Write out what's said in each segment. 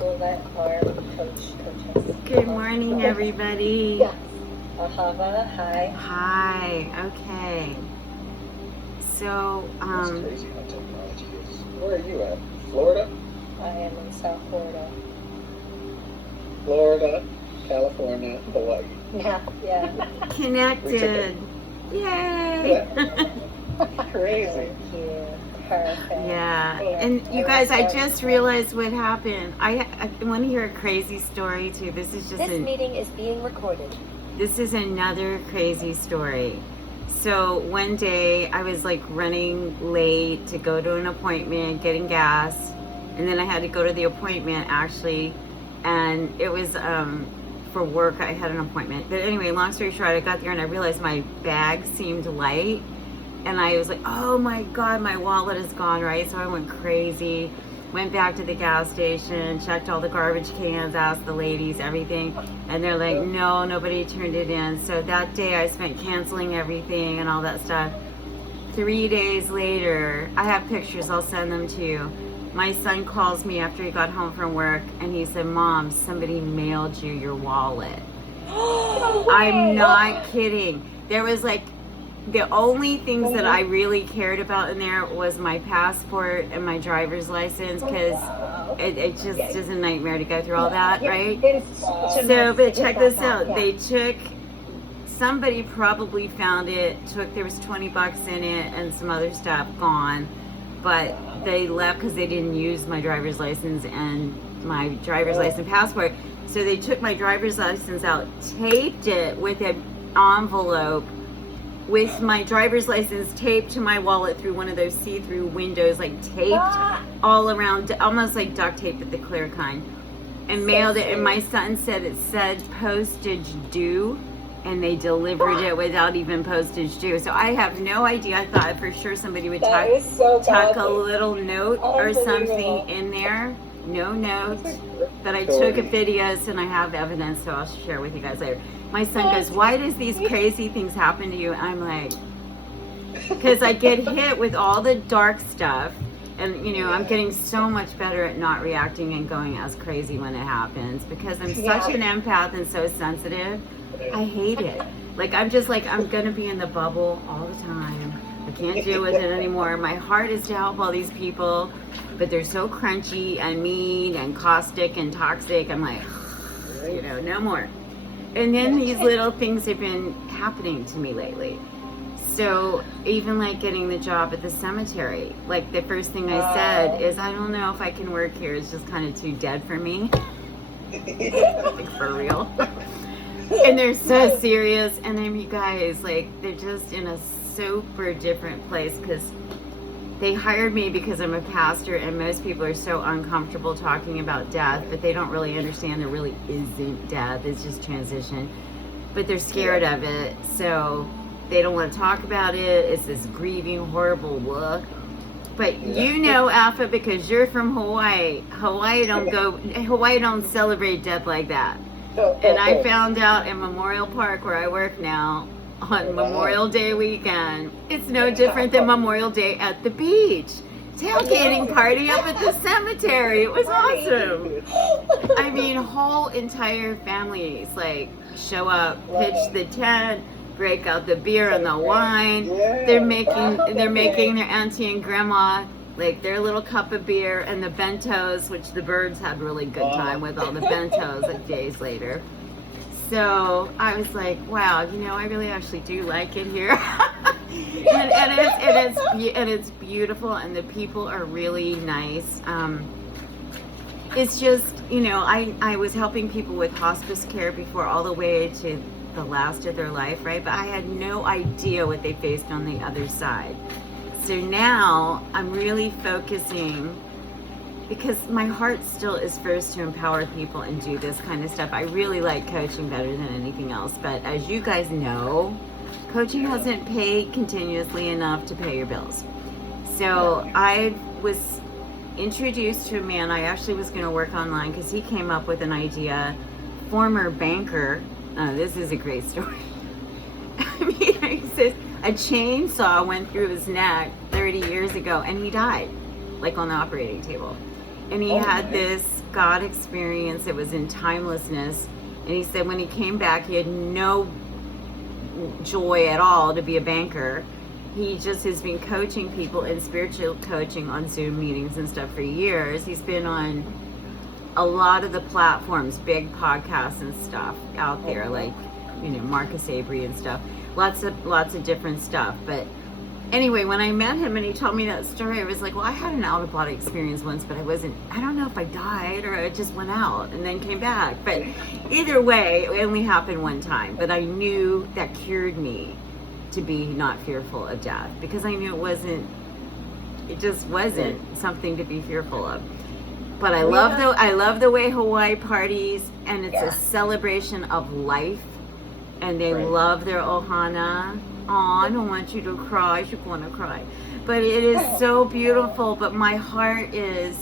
we'll let our coach us. Good morning, everybody. Yes. Ahava, hi. Hi. Okay. So, It's crazy how technology is. Where are you at? Florida? I am in South Florida. Florida, California, Hawaii. Yeah. connected. Yay. Crazy. Thank you. Perfect. Yeah. And you guys, I just realized what happened. I want to hear a crazy story too. This is just This meeting is being recorded. This is another crazy story. So one day I was like running late to go to an appointment, getting gas, and then I had to go to the appointment actually, and it was for work. I had an appointment. But anyway, long story short, I got there and I realized my bag seemed light, and I was like, oh my God, my wallet is gone, right? So I went crazy. Went back to the gas station, checked all the garbage cans, asked the ladies, everything. And they're like, no, nobody turned it in. So that day I spent canceling everything and all that stuff. 3 days later, I have pictures, I'll send them to you. My son calls me after he got home from work and he said, Mom, somebody mailed you your wallet. I'm not kidding. There was like, the only things that I really cared about in there was my passport and my driver's license, because it just is a nightmare to go through all that, right? So, but check this out. They took, somebody probably found it, there was 20 bucks in it and some other stuff gone, but they left because they didn't use my driver's license and my driver's license passport. So they took my driver's license out, taped it with an envelope with my driver's license taped to my wallet through one of those see-through windows, like taped all around, almost like duct tape, but the clear kind, and mailed it. And my son said it said postage due, and they delivered it without even postage due. So I have no idea. I thought for sure somebody would tuck a little note or something in there. No note, but I took videos and I have evidence, so I'll share with you guys later. My son goes, why does these crazy things happen to you? I'm like, because I get hit with all the dark stuff, and you know, I'm getting so much better at not reacting and going as crazy when it happens, because I'm such an empath and so sensitive. I hate it. Like, I'm just like, I'm gonna be in the bubble all the time. I can't deal with it anymore. My heart is to help all these people, but they're so crunchy and mean and caustic and toxic. I'm like, you know, no more. And then these little things have been happening to me lately. So even like getting the job at the cemetery, like the first thing I said is, I don't know if I can work here. It's just kind of too dead for me. Like, for real. And they're so serious. And then you guys, like, they're just in a super different place, because they hired me because I'm a pastor, and most people are so uncomfortable talking about death, but they don't really understand there really isn't death. It's just transition. But they're scared of it, so they don't want to talk about it. It's this grieving, horrible look. But you know, Alpha, because you're from Hawaii. Hawaii don't celebrate death like that. And I found out in Memorial Park, where I work now, on Memorial Day weekend, it's no different than Memorial Day at the beach. Tailgating party up at the cemetery. It was awesome. I mean, whole entire families like show up, pitch the tent, break out the beer and the wine. They're making their auntie and grandma like their little cup of beer, and the bentos, which the birds had really good time with all the bentos like days later. So I was like, wow, you know, I really actually do like it here. and it's beautiful, and the people are really nice. It's just, you know, I was helping people with hospice care before, all the way to the last of their life, right? But I had no idea what they faced on the other side. So now I'm really focusing, because my heart still is first to empower people and do this kind of stuff. I really like coaching better than anything else. But as you guys know, coaching hasn't paid continuously enough to pay your bills. So I was introduced to a man. I actually was going to work online because he came up with an idea. Former banker. This is a great story. I mean, he says a chainsaw went through his neck 30 years ago and he died, like on the operating table. And he had this God experience. It was in timelessness. And he said when he came back, he had no joy at all to be a banker. He just has been coaching people in spiritual coaching on Zoom meetings and stuff for years. He's been on a lot of the platforms, big podcasts and stuff out there, like, Marcus Avery and stuff. Lots of different stuff. But anyway, when I met him and he told me that story, I was like, well, I had an out-of-body experience once, but I don't know if I died or I just went out and then came back. But either way, it only happened one time. But I knew that cured me to be not fearful of death, because I knew it just wasn't something to be fearful of. But I love the way Hawaii parties, and it's a celebration of life, and they love their ohana. Oh, I don't want you to cry. You're going to cry. But it is so beautiful. But my heart is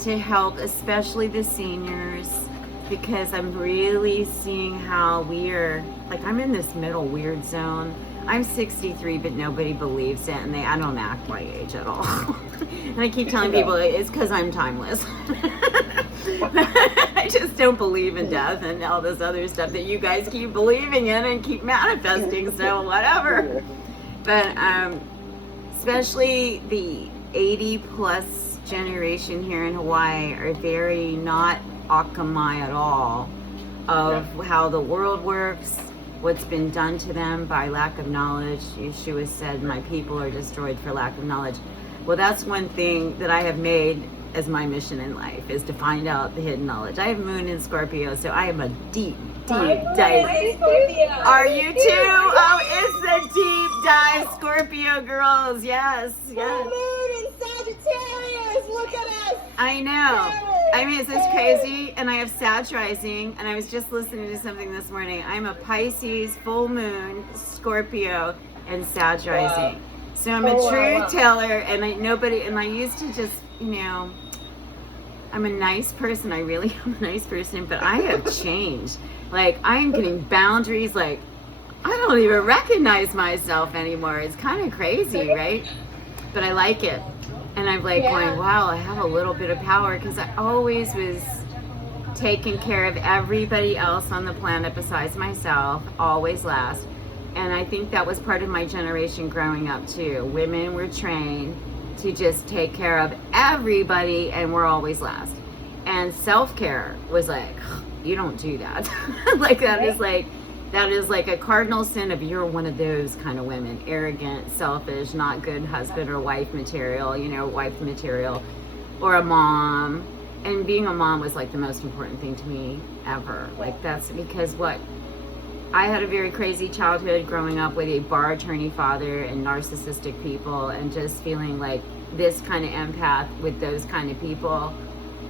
to help, especially the seniors, because I'm really seeing how I'm in this middle weird zone. I'm 63, but nobody believes it, and I don't act my age at all. And I keep telling people it's because I'm timeless. I just don't believe in death and all this other stuff that you guys keep believing in and keep manifesting, so whatever. But especially the 80 plus generation here in Hawaii are very not akamai at all of how the world works, what's been done to them by lack of knowledge. Yeshua said, my people are destroyed for lack of knowledge. Well, that's one thing that I have made as my mission in life, is to find out the hidden knowledge. I have Moon in Scorpio, so I am a deep dive. Are you too? Oh, it's the deep dive Scorpio girls. Yes. Moon in Sagittarius, look at us. I know. I mean, it's just crazy. And I have Sag rising, and I was just listening to something this morning. I'm a Pisces, full moon, Scorpio, and Sag rising. So I'm a truth teller, and I used to just, I'm a nice person. I really am a nice person, but I have changed. Like, I'm getting boundaries. Like, I don't even recognize myself anymore. It's kind of crazy, right? But I like it. And I'm like going, wow, I have a little bit of power, because I always was taking care of everybody else on the planet besides myself, always last. And I think that was part of my generation growing up too. Women were trained to just take care of everybody, and we're always last. And self-care was like, you don't do that. That is like a cardinal sin of, you're one of those kind of women, arrogant, selfish, not good husband or wife material, wife material, or a mom. And being a mom was like the most important thing to me ever. Like, that's because I had a very crazy childhood growing up with a bar attorney father and narcissistic people, and just feeling like this kind of empath with those kind of people.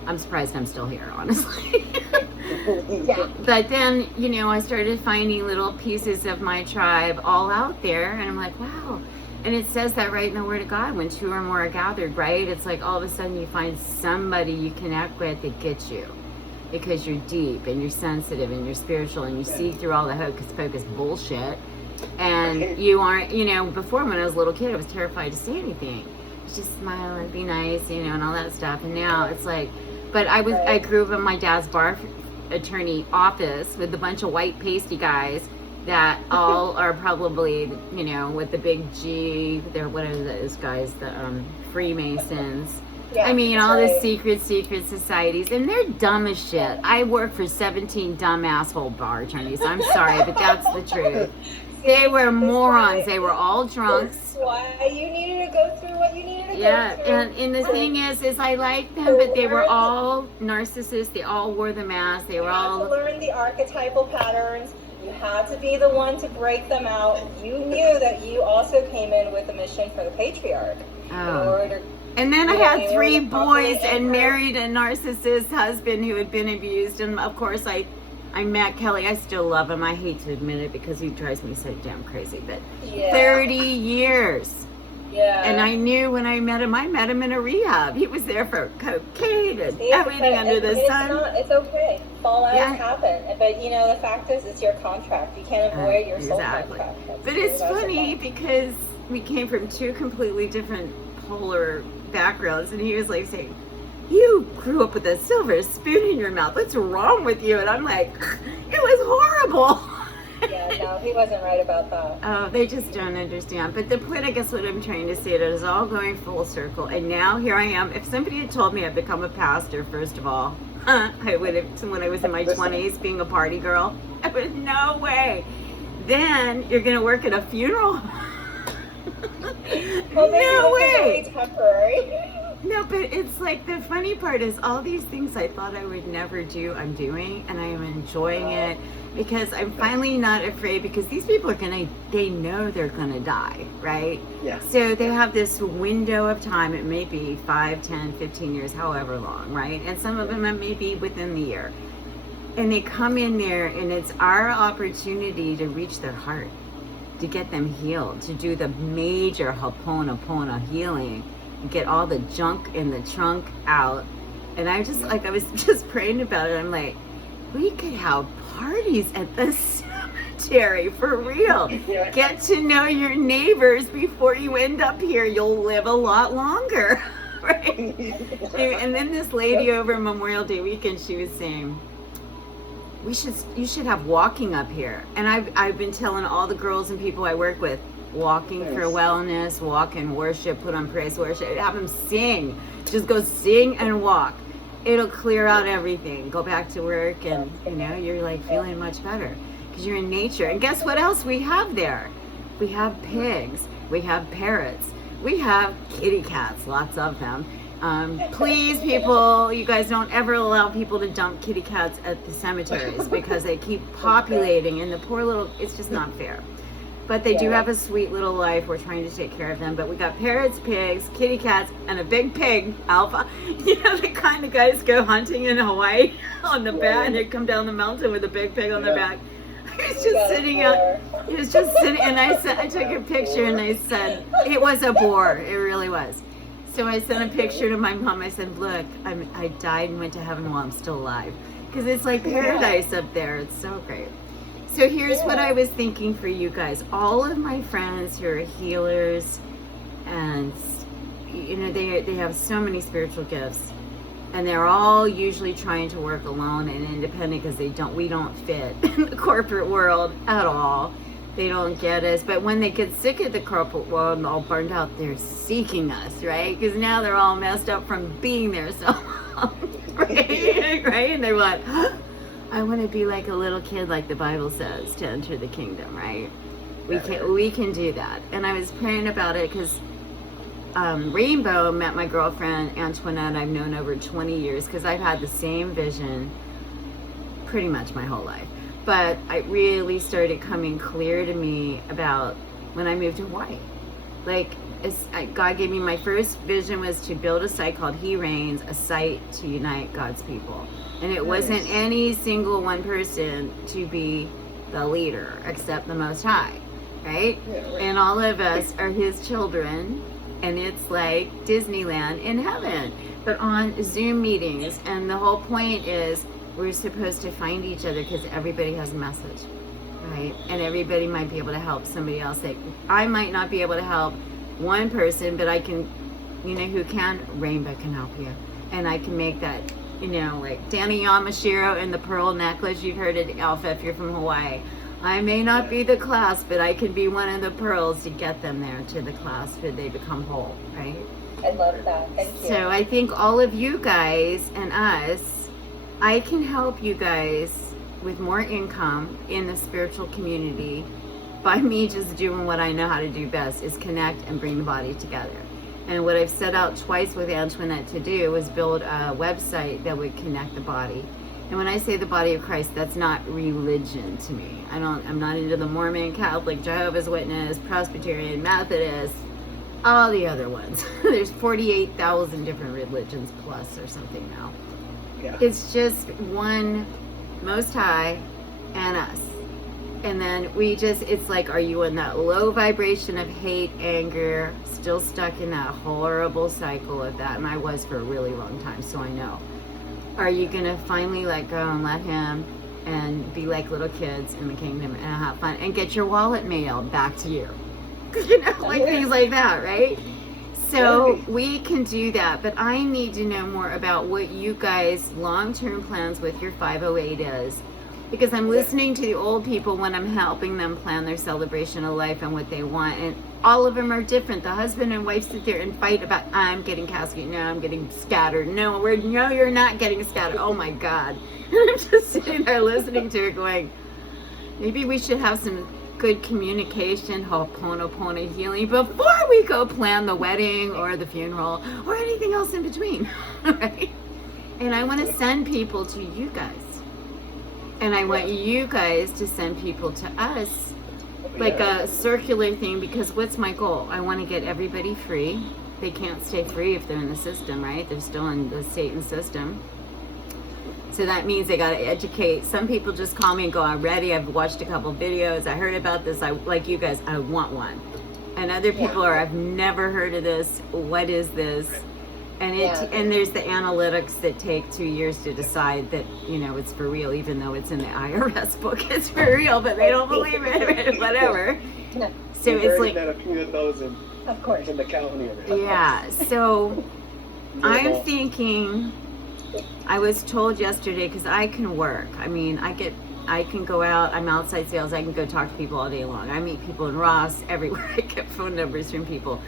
I'm surprised I'm still here, honestly. But then, I started finding little pieces of my tribe all out there, and I'm like, wow. And it says that right in the Word of God, when two or more are gathered, right? It's like all of a sudden you find somebody you connect with that gets you, because you're deep and you're sensitive and you're spiritual, and you see through all the hocus pocus bullshit. And you aren't, before, when I was a little kid, I was terrified to say anything. Just smile and be nice, and all that stuff. And now it's like, but I grew up in my dad's bar attorney office with a bunch of white pasty guys that all are probably, with the big G, what are those guys, the Freemasons. I mean, all the secret societies, and they're dumb as shit. I work for 17 dumb asshole bar attorneys. I'm sorry, but that's the truth. They were morons. They were all drunks. That's why you needed to go through what you needed to go through. Yeah, and the thing is I liked them, but they were all narcissists. They all wore the mask. They were all... You had to learn the archetypal patterns. You had to be the one to break them out. You knew that you also came in with a mission for the patriarch. And then I had 3 boys and married a narcissist husband who had been abused. And of course, I met Kelly. I still love him. I hate to admit it because he drives me so damn crazy. But 30 years. Yeah. And I knew when I met him in a rehab. He was there for cocaine and everything under the sun. It's okay. Fallouts happen. But, the fact is, it's your contract. You can't avoid your soul contract. But it's funny because we came from 2 completely different polar backgrounds. And he was like saying, you grew up with a silver spoon in your mouth. What's wrong with you? And I'm like, it was horrible. Yeah, no, he wasn't right about that. Oh, they just don't understand. But the point, I guess what I'm trying to say, it is all going full circle. And now here I am. If somebody had told me I'd become a pastor, first of all, I would have, when I was in my 20s, being a party girl, I would, no way. Then you're going to work at a funeral? Well, maybe No this way. is only temporary. No, but it's like the funny part is all these things I thought I would never do, I'm doing, and I am enjoying it because I'm finally not afraid because these people are they know they're gonna die, right? Yeah. So they have this window of time, it may be 5, 10, 15 years, however long, right? And some of them it may be within the year. And they come in there and it's our opportunity to reach their heart, to get them healed, to do the major Ho'oponopono healing, get all the junk in the trunk out. And I just like, I was just praying about it. I'm like, we could have parties at the cemetery for real. Yeah. Get to know your neighbors before you end up here. You'll live a lot longer, right? And then this lady over Memorial Day weekend, she was saying, you should have walking up here. And I've been telling all the girls and people I work with, walking for wellness, walk and worship, put on praise worship, have them sing. Just go sing and walk. It'll clear out everything. Go back to work and, you're like feeling much better because you're in nature. And guess what else we have there? We have pigs. We have parrots. We have kitty cats, lots of them. Please, people, you guys don't ever allow people to dump kitty cats at the cemeteries because they keep populating and the poor little, it's just not fair. But they do have a sweet little life. We're trying to take care of them. But we got parrots, pigs, kitty cats, and a big pig, Alpha. You know, the kind of guys go hunting in Hawaii on the back, and they come down the mountain with a big pig on their back. He was just sitting out. He was just sitting, and I took a picture, and I said, it was a boar. It really was. So I sent a picture to my mom. I said, look, I died and went to heaven while I'm still alive. Because it's like paradise up there. It's so great. So here's what I was thinking for you guys. All of my friends who are healers and, they have so many spiritual gifts. And they're all usually trying to work alone and independent because we don't fit in the corporate world at all. They don't get us. But when they get sick of the corporate world and all burned out, they're seeking us, right? Because now they're all messed up from being there so long, right? And they're like, I want to be like a little kid, like the Bible says, to enter the kingdom, right? We can do that. And I was praying about it because Rainbow met my girlfriend Antoinette. I've known over 20 years because I've had the same vision pretty much my whole life. But it really started coming clear to me about when I moved to Hawaii. Like, God gave me my first vision was to build a site called He Reigns, a site to unite God's people. And it wasn't any single one person to be the leader except the Most High, right? Yeah, right. And all of us are His children, and it's like Disneyland in heaven, but on Zoom meetings. And the whole point is we're supposed to find each other because everybody has a message, right? And everybody might be able to help somebody else. Like, I might not be able to help one person, but I can, who can? Rainbow can help you. And I can make that, like Danny Yamashiro and the pearl necklace. You've heard it, Alpha, if you're from Hawaii. I may not be the class, but I can be one of the pearls to get them there to the class where they become whole, right? I love that. Thank you. So I think all of you guys and us, I can help you guys with more income in the spiritual community by me just doing what I know how to do best, is connect and bring the body together. And what I've set out twice with Antoinette to do was build a website that would connect the body. And when I say the body of Christ, that's not religion to me. I'm not into the Mormon, Catholic, Jehovah's Witness, Presbyterian, Methodist, all the other ones. There's 48,000 different religions plus or something now. Yeah. It's just one Most High and us. And then it's like, are you in that low vibration of hate, anger, still stuck in that horrible cycle of that? And I was for a really long time, so I know. Are you going to finally let go and let Him and be like little kids in the kingdom and have fun and get your wallet mailed back to you? Like things like that, right? So Right. we can do that, but I need to know more about what you guys' long-term plans with your 508 is. Because I'm listening to the old people when I'm helping them plan their celebration of life and what they want. And all of them are different. The husband and wife sit there and fight about, I'm getting casket, no, I'm getting scattered. No, no, you're not getting scattered. Oh my God. And I'm just sitting there listening to it going, maybe we should have some good communication, Ho'oponopono healing before we go plan the wedding or the funeral or anything else in between. Right? And I want to send people to you guys. And I want you guys to send people to us, like a circular thing, because what's my goal? I want to get everybody free. They can't stay free if they're in the system, right? They're still in the Satan system. So that means they got to educate. Some people just call me and go, I'm ready. I've watched a couple videos. I heard about this. I like you guys. I want one. And other people are, I've never heard of this. What is this? And and there's the analytics that take 2 years to decide that, you know, it's for real, even though it's in the IRS book, it's for real, but they don't believe it, whatever. So it's like, a few of those Of course. in the county. Already. yeah. So I'm thinking, I was told yesterday, because I can work. I mean, I can go out, I'm outside sales, I can go talk to people all day long. I meet people in Ross, everywhere. I get phone numbers from people.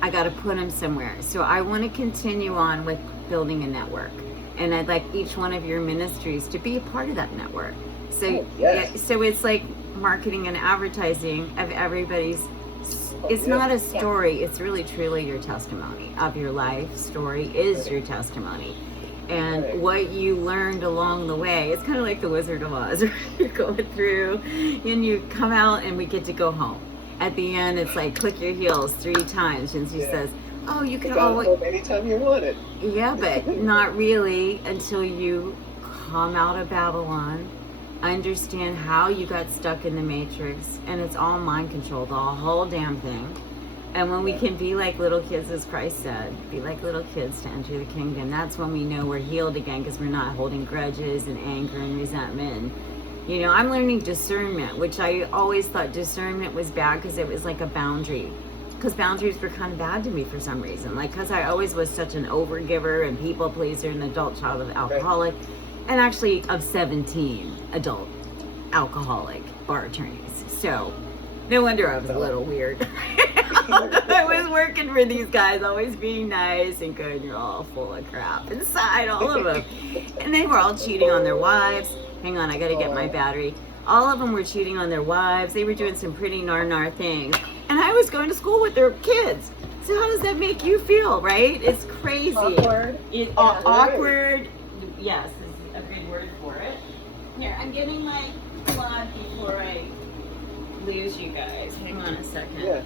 I got to put them somewhere. So I want to continue on with building a network. And I'd like each one of your ministries to be a part of that network. So, so it's like marketing and advertising of everybody's. It's not a story. It's really, truly your testimony of your life. Story is your testimony. And what you learned along the way. It's kind of like the Wizard of Oz. You're going through and you come out and we get to go home. At the end, it's like click your heels 3 times, and she says, "Oh, you can always anytime you want it." Yeah, but not really until you come out of Babylon, understand how you got stuck in the matrix, and it's all mind control, the whole damn thing. And when we can be like little kids, as Christ said, be like little kids to enter the kingdom. That's when we know we're healed again, because we're not holding grudges and anger and resentment. And, you know, I'm learning discernment, which I always thought discernment was bad because it was like a boundary. Because boundaries were kind of bad to me for some reason. Like, because I always was such an overgiver and people pleaser, an adult child of alcoholic, and actually of 17 adult alcoholic bar attorneys. So, no wonder I was a little weird. I was working for these guys, always being nice and good. You're all full of crap inside, all of them. And they were all cheating on their wives. Hang on, I gotta get my battery. All of them were cheating on their wives. They were doing some pretty nar things. And I was going to school with their kids. So how does that make you feel, right? It's crazy. Awkward. Awkward. Yes, is a good word for it. Here, I'm getting my plug before I lose you guys. Hang on a second. Yeah.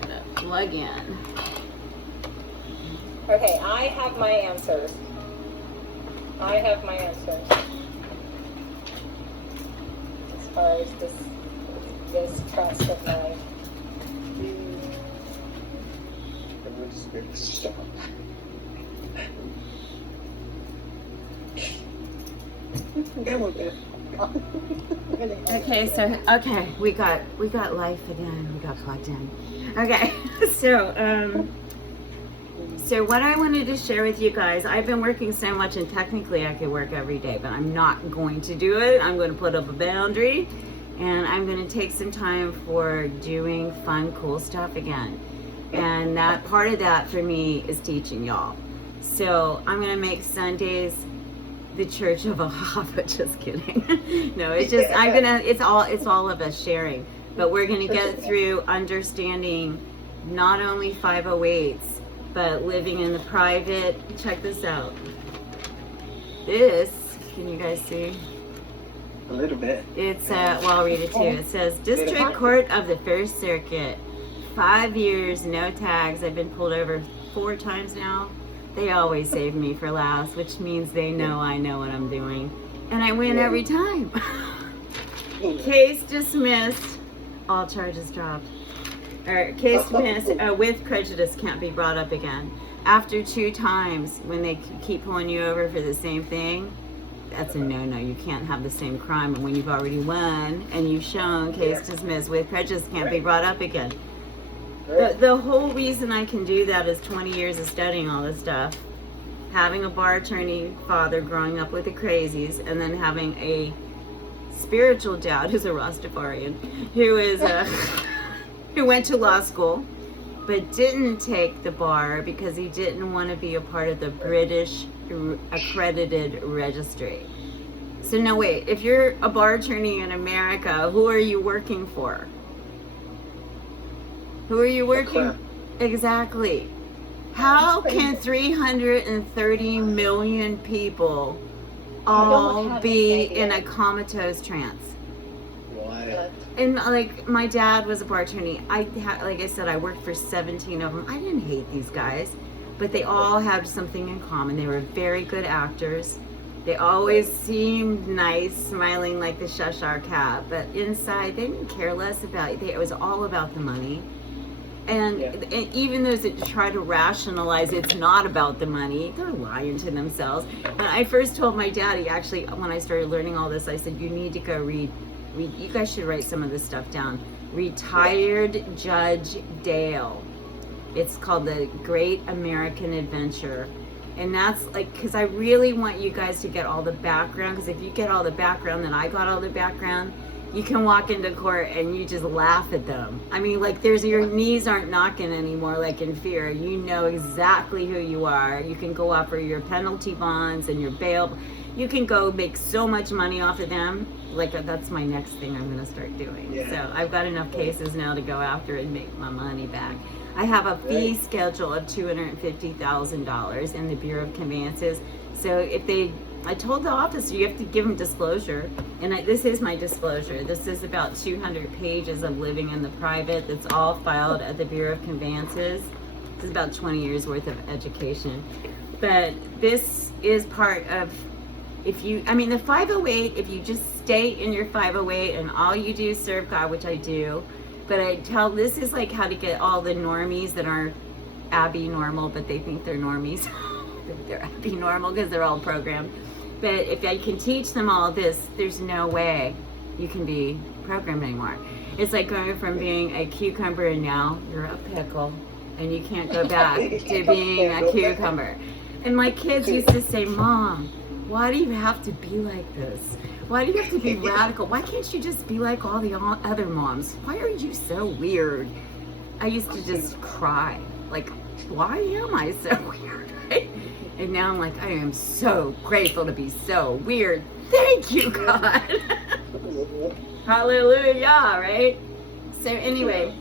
Gotta plug in. Okay, I have my answers. As far as this trust of mine. Okay, we got life again. We got plugged in. Okay, so what I wanted to share with you guys, I've been working so much, and technically I could work every day, but I'm not going to do it. I'm going to put up a boundary, and I'm going to take some time for doing fun, cool stuff again. And that part of that for me is teaching y'all. So I'm going to make Sundays the Church of Ahava. Just kidding. No, it's just it's all of us sharing. But we're gonna get through understanding not only 508s, but living in the private. Check this out. This, can you guys see? A little bit. It's well, I'll read it too. It says District Court of the First Circuit. 5 years, no tags. I've been pulled over 4 times now. They always save me for last, which means they know I know what I'm doing. And I win every time. Case dismissed. All charges dropped. Or case dismissed with prejudice can't be brought up again. After 2 times, when they keep pulling you over for the same thing, that's a no-no. You can't have the same crime. And when you've already won and you've shown case dismissed with prejudice can't be brought up again. The whole reason I can do that is 20 years of studying all this stuff, having a bar attorney father growing up with the crazies, and then having a spiritual dad who's a Rastafarian, who is who went to law school, but didn't take the bar because he didn't want to be a part of the British accredited registry. So no, wait, if you're a bar attorney in America, who are you working for? Who are you working? Exactly. How can 330 million people all be in a comatose trance? Why? And like, my dad was a bar attorney. Like I said, I worked for 17 of them. I didn't hate these guys, but they all had something in common. They were very good actors. They always seemed nice, smiling like the Cheshire Cat, but inside they didn't care less about it. It was all about the money. And even those that try to rationalize it's not about the money, they're lying to themselves. When I first told my dad, he actually, when I started learning all this, I said, you need to go read, you guys should write some of this stuff down. Retired Judge Dale. It's called The Great American Adventure. And that's like, because I really want you guys to get all the background, because if you get all the background, then I got all the background, you can walk into court and you just laugh at them. I mean, like, your knees aren't knocking anymore, like in fear. You know exactly who you are. You can go offer your penalty bonds and your bail. You can go make so much money off of them. Like, that's my next thing I'm going to start doing. Yeah. So I've got enough cases now to go after and make my money back. I have a fee schedule of $250,000 in the Bureau of Conveyances. So I told the officer, you have to give them disclosure. And this is my disclosure. This is about 200 pages of living in the private. That's all filed at the Bureau of Conveyances. This is about 20 years worth of education. But this is part of, the 508, if you just stay in your 508 and all you do is serve God, which I do, but this is like how to get all the normies that are abnormal, but they think they're normies. They're abnormal because they're all programmed. But if I can teach them all this, there's no way you can be programmed anymore. It's like going from being a cucumber and now you're a pickle, and you can't go back to being a cucumber. And my kids used to say, Mom, why do you have to be like this? Why do you have to be radical? Why can't you just be like all the other moms? Why are you so weird? I used to just cry. Like, why am I so weird, right? And now I'm like, I am so grateful to be so weird. Thank you, God. Hallelujah, right? So anyway,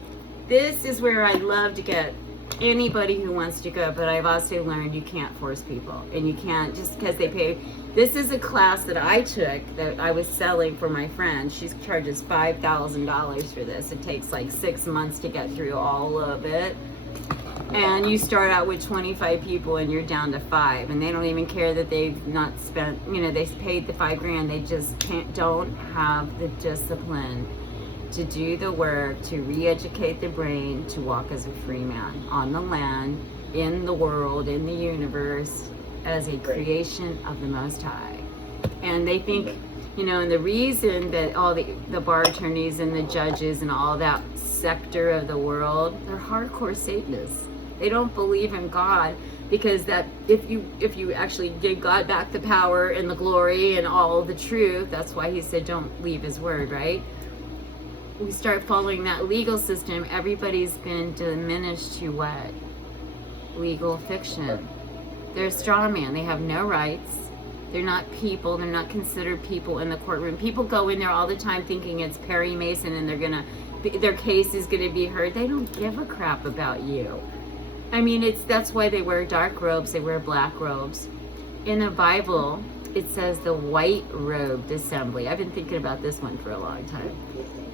this is where I love to get anybody who wants to go, but I've also learned you can't force people, and you can't just because they pay. This is a class that I took that I was selling for my friend. She charges $5,000 for this. It takes like 6 months to get through all of it. And you start out with 25 people and you're down to 5, and they don't even care that they've not spent, they paid the $5,000. They just don't have the discipline to do the work, to re-educate the brain, to walk as a free man on the land, in the world, in the universe, as a creation of the Most High. And they think, and the reason that all the bar attorneys and the judges and all that sector of the world, they're hardcore Satanists. They don't believe in God, because that if you actually give God back the power and the glory and all the truth, that's why he said don't leave his word, right? We start following that legal system, everybody's been diminished to what? Legal fiction. They're a straw man. They have no rights. They're not people. They're not considered people in the courtroom. People go in there all the time thinking it's Perry Mason and their case is going to be heard. They don't give a crap about you. I mean, that's why they wear dark robes. They wear black robes. In the Bible, it says the white robed assembly. I've been thinking about this one for a long time.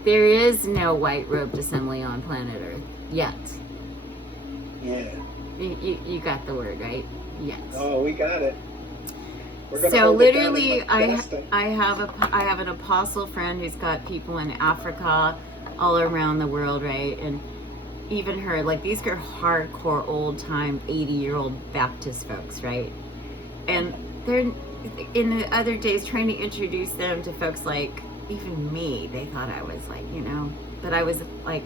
There is no white robed assembly on planet Earth yet. Yeah. You got the word, right? Yes. Oh, we got it. So literally, I have an apostle friend who's got people in Africa, all around the world, right? And even her, like, these are hardcore old time 80-year-old Baptist folks, right? And they're in the other days trying to introduce them to folks like even me. They thought I was like, but I was like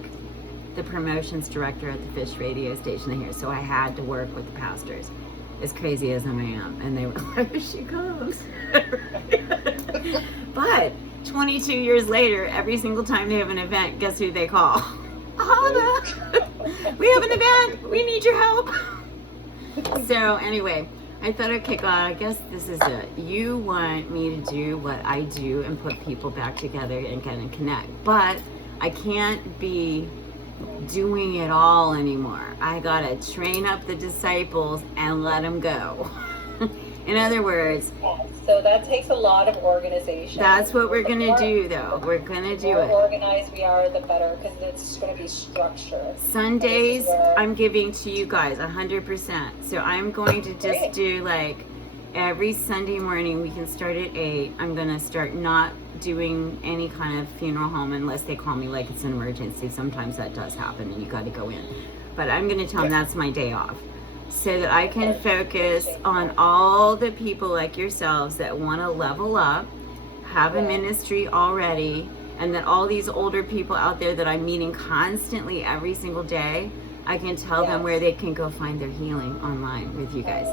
the promotions director at the Fish radio station here, so I had to work with the pastors, as crazy as I am. And they were like, here she comes. But 22 years later, every single time they have an event, guess who they call? Ahava! We have an event. We need your help. So anyway, I thought I'd kick off. I guess this is it. You want me to do what I do and put people back together and kind of connect. But I can't be doing it all anymore. I got to train up the disciples and let them go. In other words, so that takes a lot of organization. That's what we're going to do, though. We're going to do it. The more organized we are, the better, because it's going to be structured. Sundays, I'm giving to you guys 100%. So I'm going to just do like every Sunday morning. We can start at 8. I'm going to start not doing any kind of funeral home unless they call me like it's an emergency. Sometimes that does happen and you got to go in. But I'm going to tell them that's my day off, so that I can focus on all the people like yourselves that want to level up, have a ministry already, and that all these older people out there that I'm meeting constantly every single day, I can tell them where they can go find their healing online with you guys.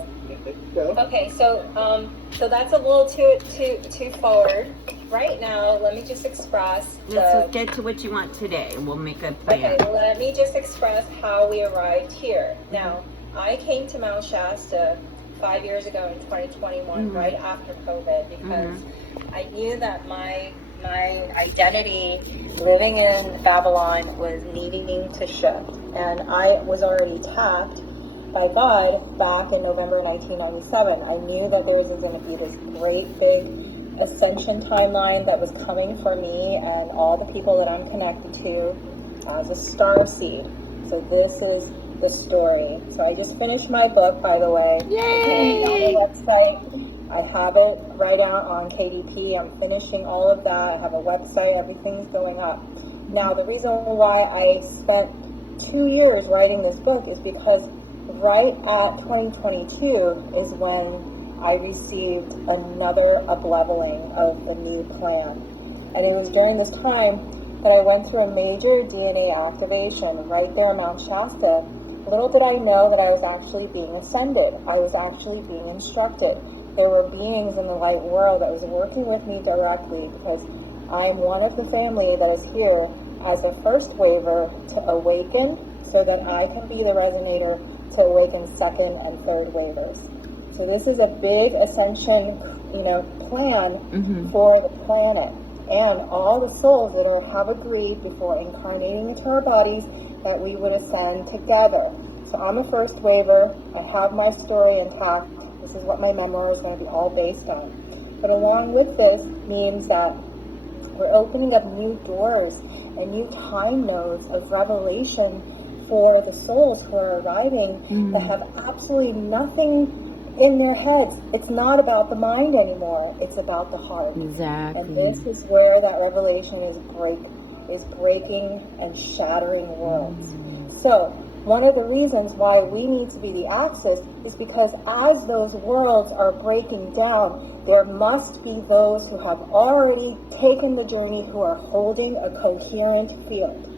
Okay, so that's a little too forward. Right now, let me just express. Let's get to what you want today, and we'll make a plan. Okay, let me just express how we arrived here. Now, I came to Mount Shasta 5 years ago in 2021, right after COVID, because I knew that my identity living in Babylon was needing to shift. And I was already tapped by God back in November 1997. I knew that there was going to be this great big ascension timeline that was coming for me and all the people that I'm connected to as a star seed. So this is the story. So I just finished my book, by the way. Yay! On the website. I have it right out on KDP. I'm finishing all of that. I have a website. Everything's going up. Now, the reason why I spent 2 years writing this book is because right at 2022 is when I received another up-leveling of the new plan. And it was during this time that I went through a major DNA activation right there in Mount Shasta. Little did I know that I was actually being ascended. I was actually being instructed. There were beings in the light world that was working with me directly, because I'm one of the family that is here as a first waver to awaken, so that I can be the resonator to awaken second and third wavers. So this is a big ascension, plan for the planet. And all the souls that have agreed before incarnating into our bodies that we would ascend together. So I'm a first waver. I have my story intact. This is what my memoir is going to be all based on. But along with this means that we're opening up new doors and new time nodes of revelation for the souls who are arriving that have absolutely nothing in their heads. It's not about the mind anymore. It's about the heart. Exactly. And this is where that revelation is breaking and shattering worlds. So one of the reasons why we need to be the axis is because as those worlds are breaking down, there must be those who have already taken the journey, who are holding a coherent field.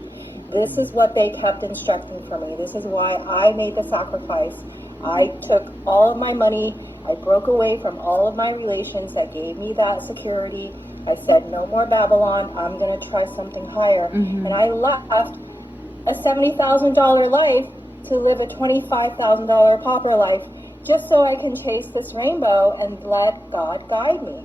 This is what they kept instructing for me. This is why I made the sacrifice. I took all of my money. I broke away from all of my relations that gave me that security. I said, no more Babylon. I'm going to try something higher. And I left a $70,000 life to live a $25,000 pauper life, just so I can chase this rainbow and let God guide me.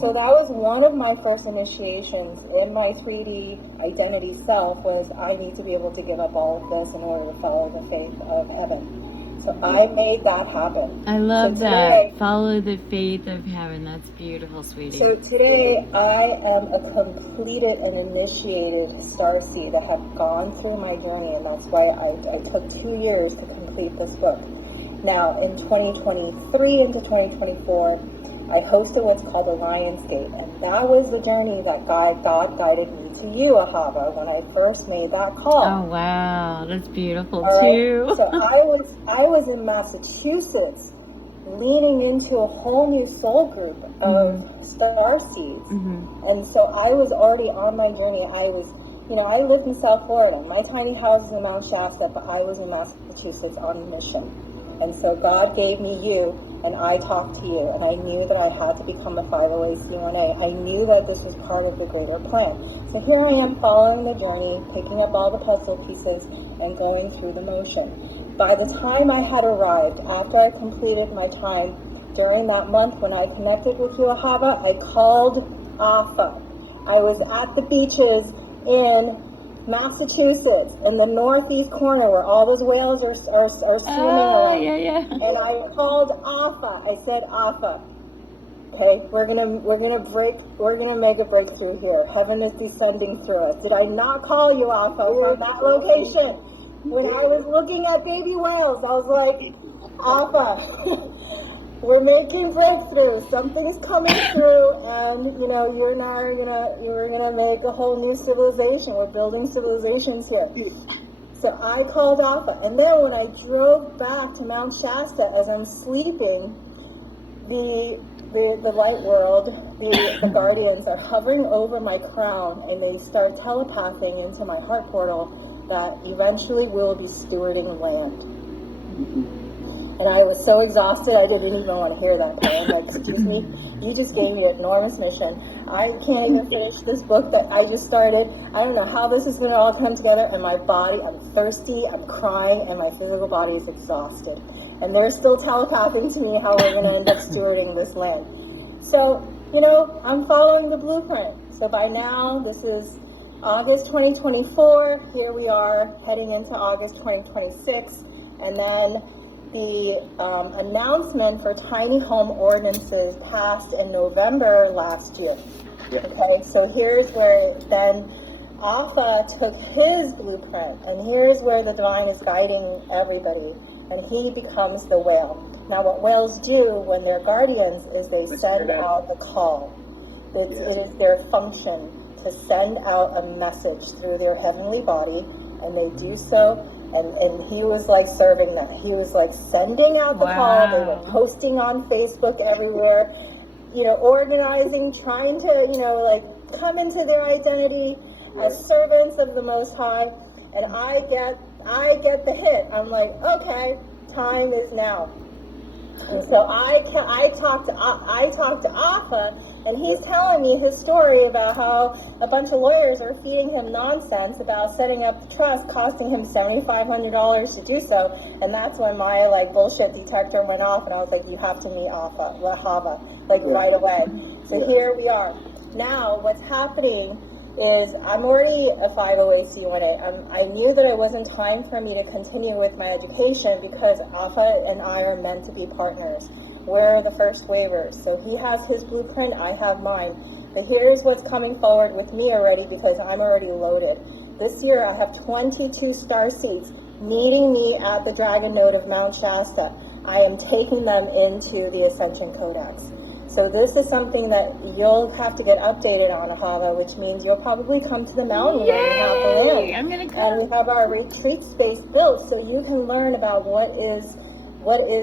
So that was one of my first initiations in my 3D identity self, was I need to be able to give up all of this in order to follow the faith of heaven. So I made that happen. I love that. Follow the faith of heaven. That's beautiful, sweetie. So today I am a completed and initiated starseed that have gone through my journey, and that's why I took 2 years to complete this book. Now, in 2023 into 2024, I hosted what's called a Lionsgate, and that was the journey that God guided me to you, Ahava, when I first made that call. Oh wow, that's beautiful too. too. So I was in Massachusetts, leaning into a whole new soul group of star seeds, and so I was already on my journey. I was, I lived in South Florida. My tiny house is in Mount Shasta, but I was in Massachusetts on a mission. And so God gave me you, and I talked to you, and I knew that I had to become a 501c1A. I knew that this was part of the greater plan. So here I am following the journey, picking up all the puzzle pieces, and going through the motion. By the time I had arrived, after I completed my time during that month when I connected with you, Ahava, I called Alpha. I was at the beaches in Massachusetts, in the northeast corner where all those whales are swimming around. Yeah. And I called Alpha. I said, Alpha, okay, we're gonna make a breakthrough here. Heaven is descending through us. Did I not call you, Alpha, from that location? When I was looking at baby whales, I was like, Alpha, we're making breakthroughs. Something's coming through, and you're gonna make a whole new civilization. We're building civilizations here. So I called Alpha, and then when I drove back to Mount Shasta as I'm sleeping, the light world, the guardians are hovering over my crown, and they start telepathing into my heart portal that eventually we'll be stewarding land. And I was so exhausted, I didn't even want to hear that part. I'm like, excuse me, you just gave me an enormous mission. I can't even finish this book that I just started. I don't know how this is going to all come together. And my body, I'm thirsty, I'm crying, and my physical body is exhausted. And they're still telepathing to me how we're going to end up stewarding this land. So, I'm following the blueprint. So by now, this is August 2024. Here we are heading into August 2026. And then the announcement for tiny home ordinances passed in November last year. Okay, so here's where then Alpha took his blueprint, and here's where the divine is guiding everybody, and he becomes the whale. Now, what whales do when they're guardians is they send out a call. It is their function to send out a message through their heavenly body, and they do so. And he was like serving that. He was like sending out the call. They were posting on Facebook everywhere, organizing, trying to, come into their identity as servants of the Most High. And I get the hit. I'm like, okay, time is now. And so I talked to Alpha, and he's telling me his story about how a bunch of lawyers are feeding him nonsense about setting up the trust, costing him $7,500 to do so. And that's when my bullshit detector went off, and I was like, you have to meet Alpha, Lahava, right away. So here we are. Now what's happening is I'm already a 501c1A. I knew that it wasn't time for me to continue with my education because Alpha and I are meant to be partners. We're the first waivers. So he has his blueprint, I have mine. But here's what's coming forward with me already because I'm already loaded. This year I have 22 star seeds meeting me at the Dragon Node of Mount Shasta. I am taking them into the Ascension Codex. So this is something that you'll have to get updated on, Ahava, which means you'll probably come to the mountain and we have the land. I'm gonna come. And we have our retreat space built so you can learn about what is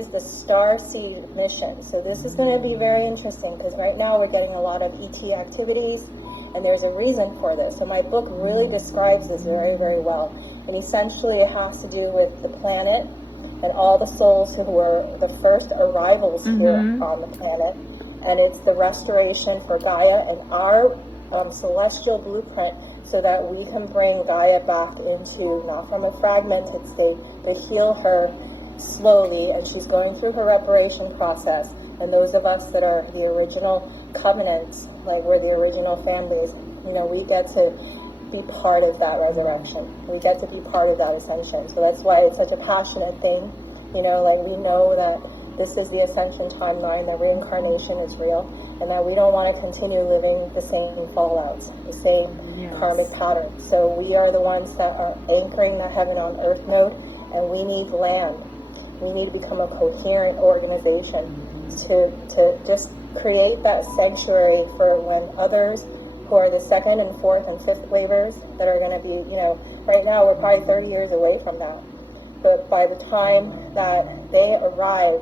the Star Seed mission. So this is going to be very interesting because right now we're getting a lot of ET activities and there's a reason for this. So my book really describes this very, very well. And essentially it has to do with the planet and all the souls who were the first arrivals here on the planet. And it's the restoration for Gaia and our celestial blueprint so that we can bring Gaia back into, not from a fragmented state, but heal her slowly. And she's going through her reparation process. And those of us that are the original covenants, we're the original families, we get to be part of that resurrection. We get to be part of that ascension. So that's why it's such a passionate thing. We know that this is the ascension timeline, that reincarnation is real, and that we don't want to continue living the same fallouts, the same karmic patterns. So we are the ones that are anchoring the heaven on earth node, and we need land. We need to become a coherent organization to just create that sanctuary for when others who are the second and fourth and fifth waivers that are going to be, right now we're probably 30 years away from that. But by the time that they arrive,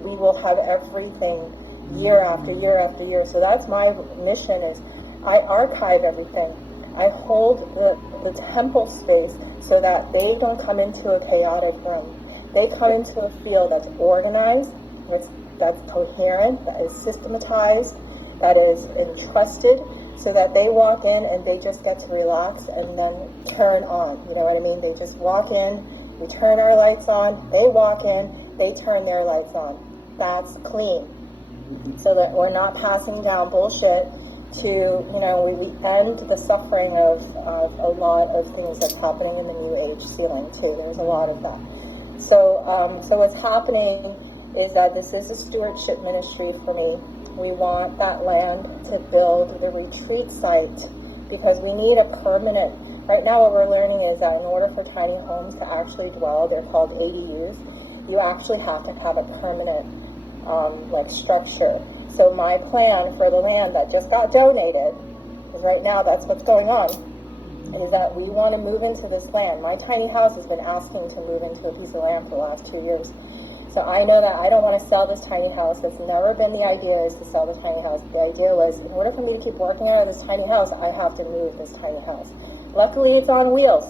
we will have everything year after year after year. So that's my mission is I archive everything. I hold the temple space so that they don't come into a chaotic room. They come into a field that's organized, that's coherent, that is systematized, that is entrusted, so that they walk in and they just get to relax and then turn on. You know what I mean? They just walk in, we turn our lights on, they walk in, they turn their lights on. That's clean. So that we're not passing down bullshit to, you know, we end the suffering of a lot of things that's happening in the New Age ceiling too. There's a lot of that. So what's happening is that this is a stewardship ministry for me. We want that land to build the retreat site because we need a permanent. Right now what we're learning is that in order for tiny homes to actually dwell, they're called ADUs, you actually have to have a permanent structure. So my plan for the land that just got donated, because right now that's what's going on, is that we want to move into this land. My tiny house has been asking to move into a piece of land for the last 2 years. So I know that I don't want to sell this tiny house. That's never been the idea, is to sell this tiny house. The idea was, in order for me to keep working out of this tiny house, I have to move this tiny house. Luckily, it's on wheels.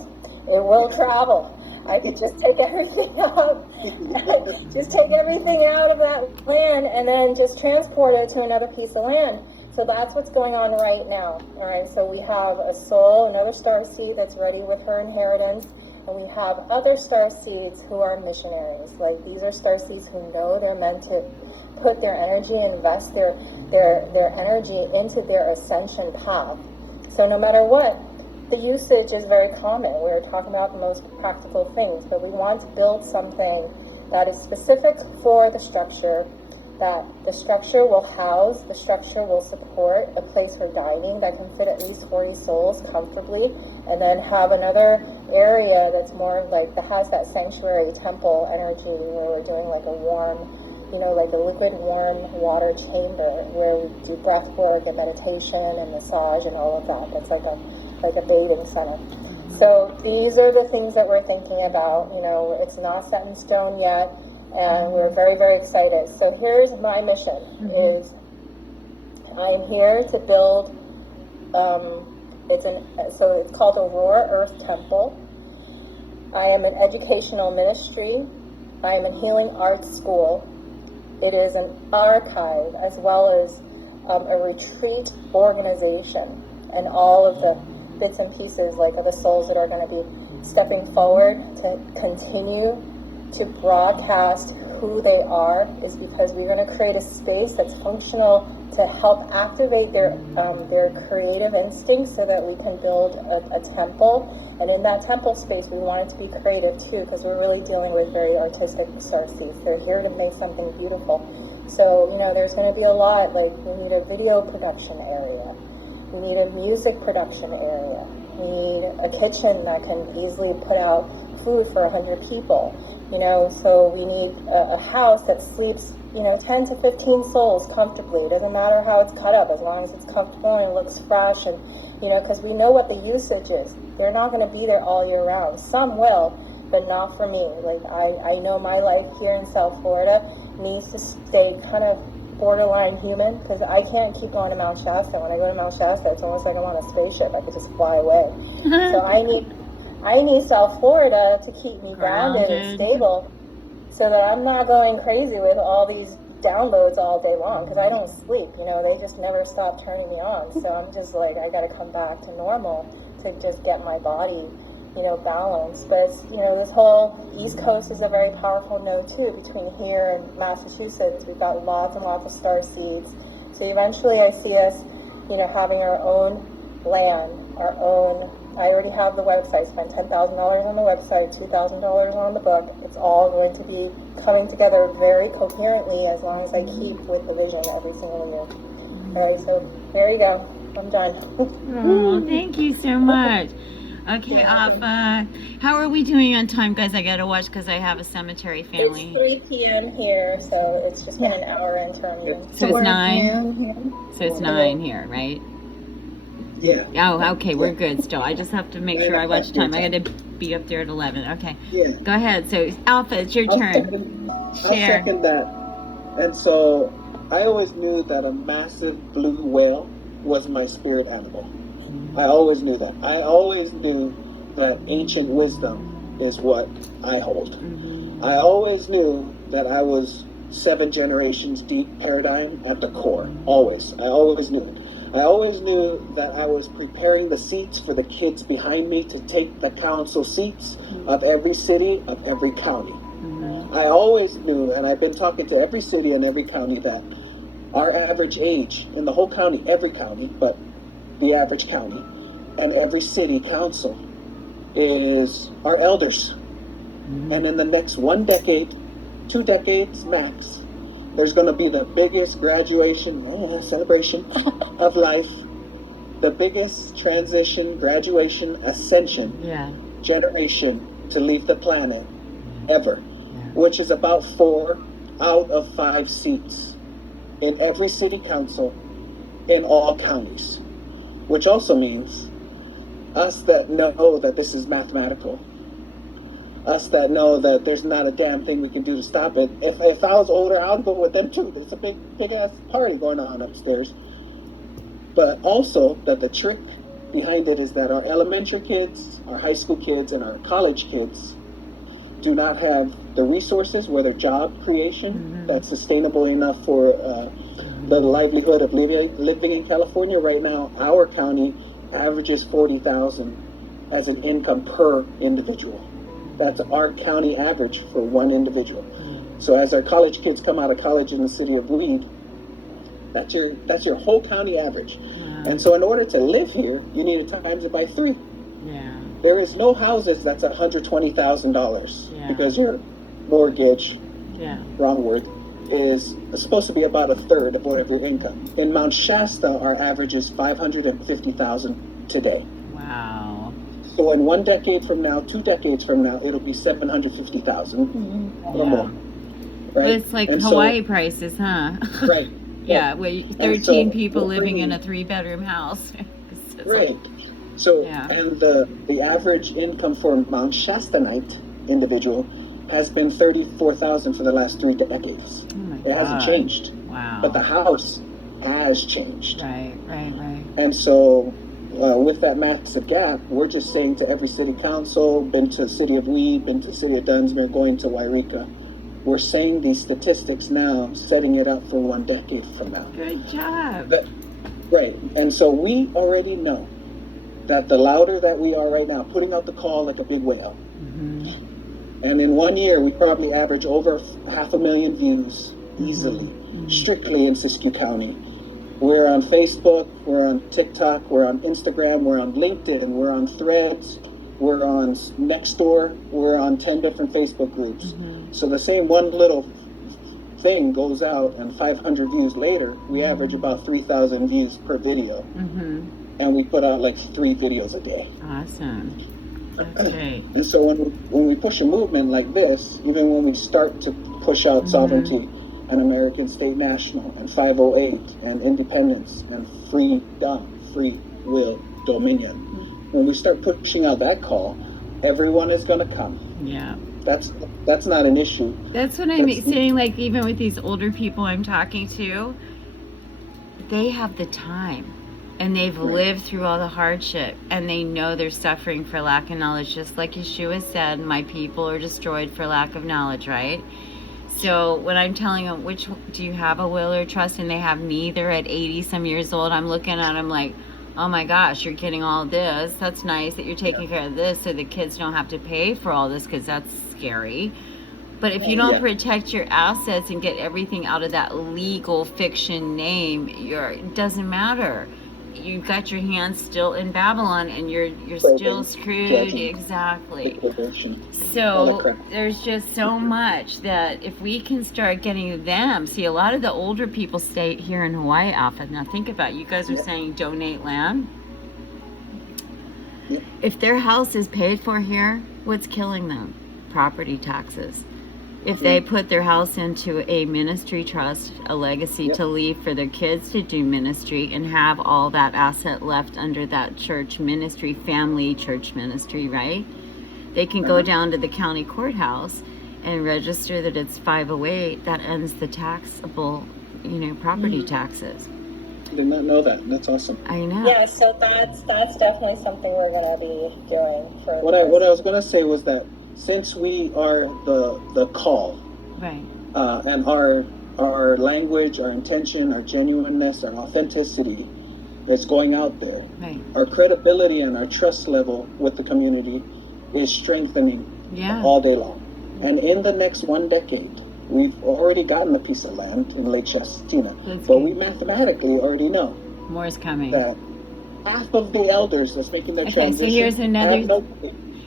It will travel. I could just take everything out, just take everything out of that land and then just transport it to another piece of land. So that's what's going on right now. All right, so we have a soul, another star seed that's ready with her inheritance. And we have other star seeds who are missionaries. Like, these are star seeds who know they're meant to put their energy, invest their energy into their ascension path. So no matter what, the usage is very common. We're talking about the most practical things, but we want to build something that is specific for the structure, that the structure will house, the structure will support a place for dining that can fit at least 40 souls comfortably, and then have another area that's more like, that has that sanctuary temple energy, where we're doing like a warm, you know, like a liquid warm water chamber where we do breath work and meditation and massage and all of that. That's like a bathing center. So these are the things that we're thinking about. You know, it's not set in stone yet, and we're very, very excited. So here's my mission, is I'm here to build, so it's called Aurora Earth Temple. I am an educational ministry. I am a healing arts school. It is an archive as well as a retreat organization, and all of the bits and pieces, like, of the souls that are going to be stepping forward to continue to broadcast who they are, is because we're going to create a space that's functional to help activate their creative instincts so that we can build a temple. And in that temple space, we want it to be creative too, because we're really dealing with very artistic star seeds. They're here to make something beautiful. So, you know, there's going to be a lot, like, we need a video production area. We need a music production area. We need a kitchen that can easily put out food for 100 people. You know, so we need a house that sleeps, you know, 10 to 15 souls comfortably. It doesn't matter how it's cut up, as long as it's comfortable and it looks fresh. And, you know, because we know what the usage is. They're not going to be there all year round. Some will, but not for me. Like, I know my life here in South Florida needs to stay kind of borderline human, because I can't keep going to Mount Shasta. When I go to Mount Shasta, it's almost like I'm on a spaceship. I could just fly away. So I need South Florida to keep me grounded and stable, so that I'm not going crazy with all these downloads all day long, because I don't sleep. You know, they just never stop turning me on. So I'm just like, I got to come back to normal to just get my body, you know, balanced. But, you know, this whole East Coast is a very powerful node too. Between here and Massachusetts, we've got lots and lots of star seeds. So eventually I see us, you know, having our own land, our own. I already have the website. Spent $10,000 on the website, $2,000 on the book. It's all going to be coming together very coherently, as long as I keep with the vision every single year. All right, so there you go. I'm done. Oh, thank you so much. Okay, Alpha. How are we doing on time, guys? I gotta watch because I have a cemetery family. It's 3 p.m. here, so it's just been an hour into our meeting. So it's 9. So it's 9 here, right? Yeah. Oh, okay, we're good still. I just have to make sure I watch time. I gotta be up there at 11. Okay. Yeah. Go ahead. So, Alpha, it's your turn. I Share. second that. And so I always knew that a massive blue whale was my spirit animal. I always knew that. I always knew that ancient wisdom is what I hold. I always knew that I was 7 generations deep paradigm at the core. Always. I always knew it. I always knew that I was preparing the seats for the kids behind me to take the council seats of every city, of every county. I always knew, and I've been talking to every city and every county, that our average age in the whole county, every county, but the average county, and every city council is our elders. And in the next 1 decade, 2 decades max, there's going to be the biggest graduation, celebration of life, the biggest transition, graduation, ascension generation to leave the planet ever, which is about 4 out of 5 seats in every city council in all counties, which also means us that know that this is mathematical, us that know that there's not a damn thing we can do to stop it. If I was older, I would go with them too. There's a big ass party going on upstairs. But also that the trick behind it is that our elementary kids, our high school kids, and our college kids do not have the resources, whether job creation that's sustainable enough for the livelihood of living in California. Right now, our county averages $40,000 as an income per individual. That's our county average for one individual. So as our college kids come out of college in the city of Weed, that's your whole county average. And so in order to live here, you need to times it by 3. There is no houses that's $120,000 because your mortgage, wrong word, is supposed to be about 1/3 of whatever your income. In Mount Shasta, our average is $550,000 today. Wow. So in 1 decade from now, 2 decades from now, it'll be $750,000 or more. Right? Well, it's like and Hawaii prices, huh? Right. Yeah, where 13 people living in a 3-bedroom house. Right. So, and the average income for a Mount Shastanite individual has been $34,000 for the last 3 decades. Oh my it God. hasn't changed. Wow. But the house has changed. Right. And so, with that massive gap, we're just saying to every city council, been to the city of Weed, been to the city of Dunsmuir, going to Wairika, we're saying these statistics now, setting it up for 1 decade from now. Good job. Right. And so we already know that the louder that we are right now, putting out the call like a big whale, and in 1 year, we probably average over 500,000 views easily, strictly in Siskiyou County. We're on Facebook, we're on TikTok, we're on Instagram, we're on LinkedIn, we're on Threads, we're on Nextdoor, we're on 10 different Facebook groups. So the same one little thing goes out, and 500 views later, we average about 3,000 views per video. And we put out like 3 videos a day. Awesome. That's great. And so when we push a movement like this, even when we start to push out sovereignty and American state national and 508 and independence and freedom, free will, dominion, when we start pushing out that call, everyone is going to come. Yeah. That's not an issue. That's what I'm saying. Like, even with these older people I'm talking to, they have the time. And they've lived through all the hardship, and they know they're suffering for lack of knowledge. Just like Yeshua said, my people are destroyed for lack of knowledge, right? So when I'm telling them, do you have a will or trust? And they have neither at 80 some years old, I'm looking at them like, oh my gosh, you're getting all this. That's nice that you're taking care of this so the kids don't have to pay for all this, because that's scary. But if you don't protect your assets and get everything out of that legal fiction name, it doesn't matter. You've got your hands still in Babylon, and you're still screwed. Exactly. So there's just so much that if we can start getting them, see, a lot of the older people stay here in Hawaii often. Now think about it. You guys are saying donate land. If their house is paid for here, what's killing them? Property taxes. If they put their house into a ministry trust, a legacy to leave for their kids to do ministry, and have all that asset left under that church ministry, family church ministry, right? They can go down to the county courthouse and register that it's 508. That ends the taxable, property taxes. Did not know that. That's awesome. I know. Yeah, so that's definitely something we're gonna be doing for. What I was gonna say was that since we are the call, Right. And our language, our intention, our genuineness, and authenticity is going out there. Right. Our credibility and our trust level with the community is strengthening Yeah. all day long. And in the next 1 decade, we've already gotten a piece of land in Lake Shastina, That's but good. we mathematically already know More is coming. that half of the elders that's making their Okay, so transition here's another- have no,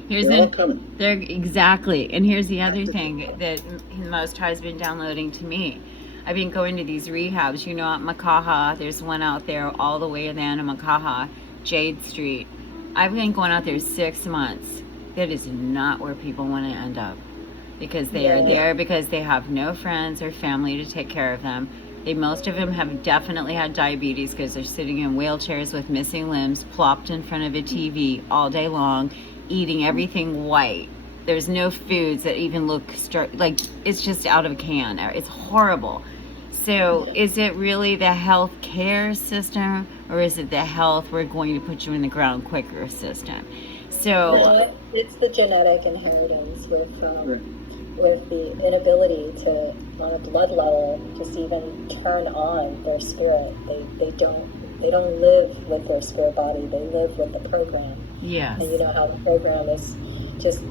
Here's they're all an, coming. there exactly, and here's the other thing that the Most High has been downloading to me. I've been going to these rehabs, you know, at Makaha. There's one out there all the way in the end of Makaha, Jade Street. I've been going out there 6 months. That is not where people want to end up, because they are there because they have no friends or family to take care of them. Most of them have definitely had diabetes because they're sitting in wheelchairs with missing limbs, plopped in front of a TV all day long, eating everything white. There's no foods that even look like it's just out of a can. It's horrible. So is it really the health care system, or is it the health we're going to put you in the ground quicker system? So No, it's the genetic inheritance with the inability to, on a blood level, just even turn on their spirit. They don't live with their spirit body. They live with the program. yes. And you know how the program is just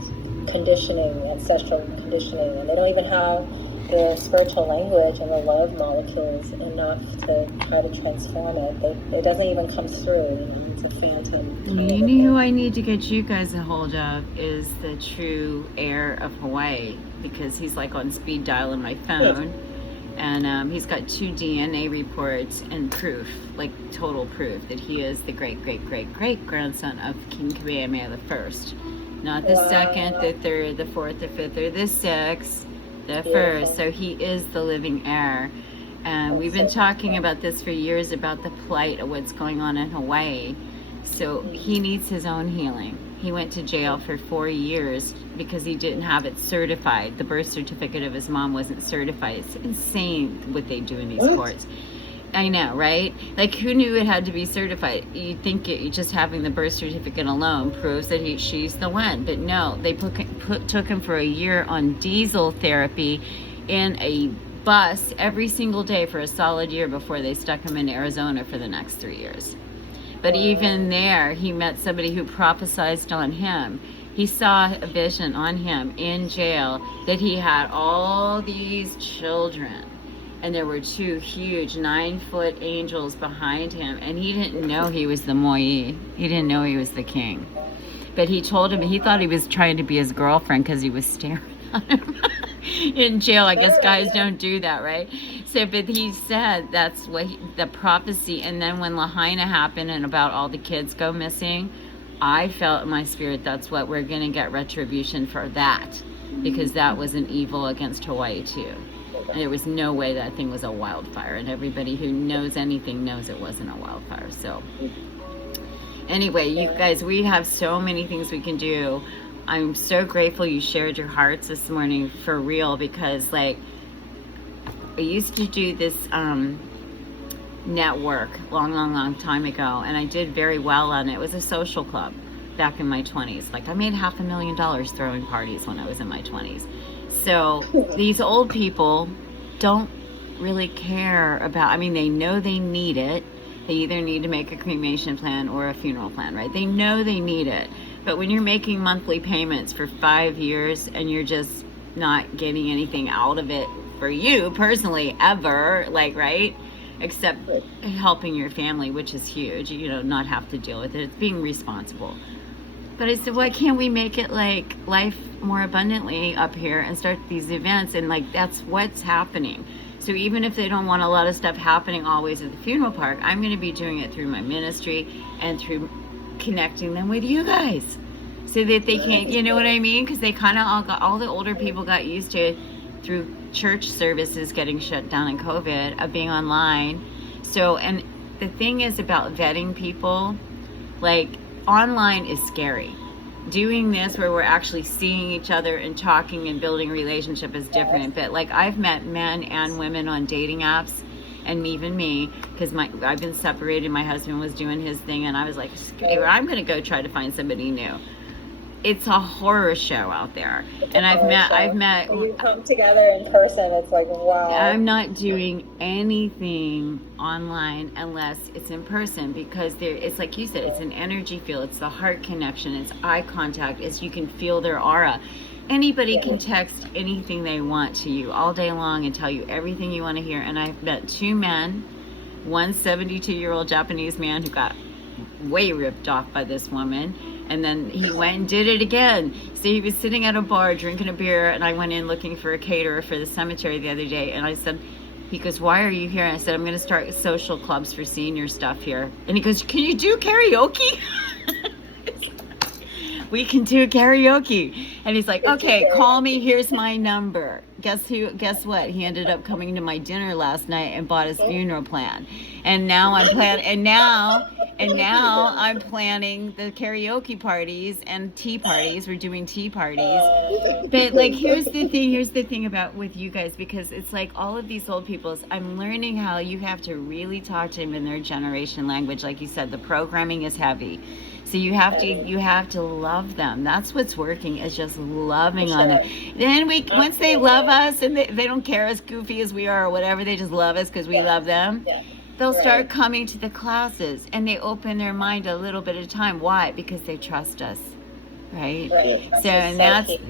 conditioning, ancestral conditioning, and they don't even have the spiritual language and the love molecules enough to try to transform it. It doesn't even come through. You know, it's a phantom. You know who I need to get you guys a hold of is the true heir of Hawaii, because he's like on speed dial in my phone. And he's got 2 DNA reports and proof, like total proof, that he is the great-great-great-great-grandson of King Kamehameha the First. Not the second, the third, the fourth, the fifth, or the sixth, the first. So he is the living heir. And we've been talking about this for years, about the plight of what's going on in Hawaii. So he needs his own healing. He went to jail for 4 years because he didn't have it certified. The birth certificate of his mom wasn't certified. It's insane what they do in these courts. I know, right? Like, who knew it had to be certified? You'd think just having the birth certificate alone proves that she's the one. But no, they took him for a year on diesel therapy in a bus every single day for a solid year before they stuck him in Arizona for the next 3 years. But even there, he met somebody who prophesized on him. He saw a vision on him in jail that he had all these children. And there were 2 huge 9-foot angels behind him. And he didn't know he was the Mo'i. He didn't know he was the king. But he told him, he thought he was trying to be his girlfriend because he was staring at him in jail. I guess guys don't do that, right? So, but he said that's what the prophecy. And then when Lahaina happened and about all the kids go missing, I felt in my spirit that's what we're going to get retribution for that. Because that was an evil against Hawaii too. And there was no way that thing was a wildfire. And everybody who knows anything knows it wasn't a wildfire. So anyway, you guys, we have so many things we can do. I'm so grateful you shared your hearts this morning, for real, because like I used to do this network long time ago, and I did very well on it. It was a social club back in my 20s. Like I made $500,000 throwing parties when I was in my 20s. So these old people don't really care about, I mean, they know they need it. They either need to make a cremation plan or a funeral plan, right? They know they need it. But when you're making monthly payments for 5 years and you're just not getting anything out of it for you personally ever, like, right? Except helping your family, which is huge, you know, not have to deal with it. It's being responsible. But I said, why can't we make it like life more abundantly up here and start these events? And like, that's what's happening. So even if they don't want a lot of stuff happening always at the funeral park, I'm going to be doing it through my ministry and through connecting them with you guys so that they can't, you know what I mean? Because they kind of all the older people got used to, through church services getting shut down in COVID, of being online. So, and the thing is about vetting people, like online is scary. Doing this where we're actually seeing each other and talking and building a relationship is different. But like I've met men and women on dating apps, and even me, because I've been separated. My husband was doing his thing, and I was like, I'm going to go try to find somebody new. It's a horror show out there. And I've met when you come together in person, it's like, wow. I'm not doing anything online unless it's in person, because it's like you said, it's an energy field, it's the heart connection, it's eye contact, you can feel their aura. Anybody can text anything they want to you all day long and tell you everything you want to hear. And I've met 2 men, one 72-year-old Japanese man who got way ripped off by this woman, and then he went and did it again. So he was sitting at a bar drinking a beer, and I went in looking for a caterer for the cemetery the other day, and I said, he goes, why are you here? And I said, I'm going to start social clubs for senior stuff here. And he goes, can you do karaoke? We can do karaoke. And he's like, okay, call me, here's my number. Guess what? He ended up coming to my dinner last night and bought his funeral plan. And now I'm planning the karaoke parties and tea parties. We're doing tea parties. But like, here's the thing about with you guys, because it's like all of these old people, I'm learning how you have to really talk to them in their generation language. Like you said, the programming is heavy. So you have to love them. That's what's working, is just loving on them. Then once they love us, and they don't care as goofy as we are or whatever, they just love us because we love them. They'll start coming to the classes, and they open their mind a little bit at a time. Why? Because they trust us, right? So, and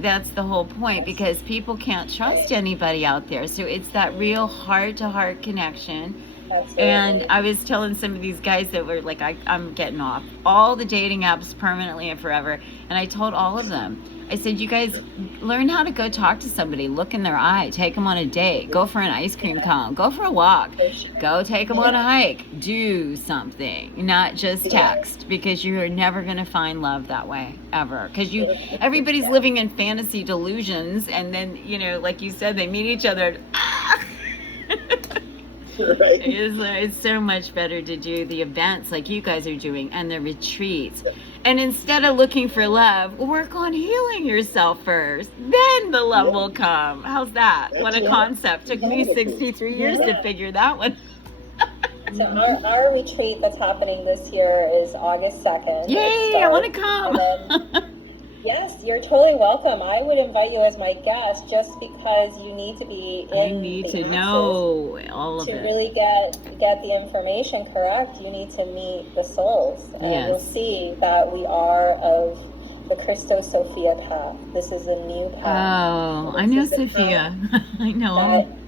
that's the whole point, because people can't trust anybody out there. So it's that real heart-to-heart connection. Absolutely. And I was telling some of these guys that were like, I'm getting off all the dating apps permanently and forever. And I told all of them, I said, you guys learn how to go talk to somebody, look in their eye, take them on a date, go for an ice cream cone, go for a walk, go take them on a hike, do something, not just text, because you are never going to find love that way, ever. Because everybody's living in fantasy delusions. And then, like you said, they meet each other. Right. It's so much better to do the events like you guys are doing, and the retreats. And instead of looking for love, work on healing yourself first. Then the love will come. How's that? What a concept. Took me 63 years to figure that one. So our retreat that's happening this year is August 2nd. Yay, I want to come. Yes, you're totally welcome. I would invite you as my guest, just because you need to be in. I need to know all of it. To really get the information correct, you need to meet the souls. And you'll see that we are of the Christos Sophia path. This is a new path. Oh, I know Sophia. I know.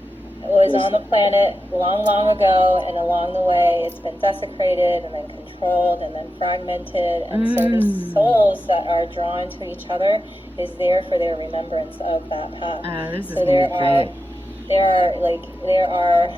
It was on the planet long, long ago, and along the way it's been desecrated and then controlled and then fragmented. And so these souls that are drawn to each other is there for their remembrance of that path. Oh, this is so great. There are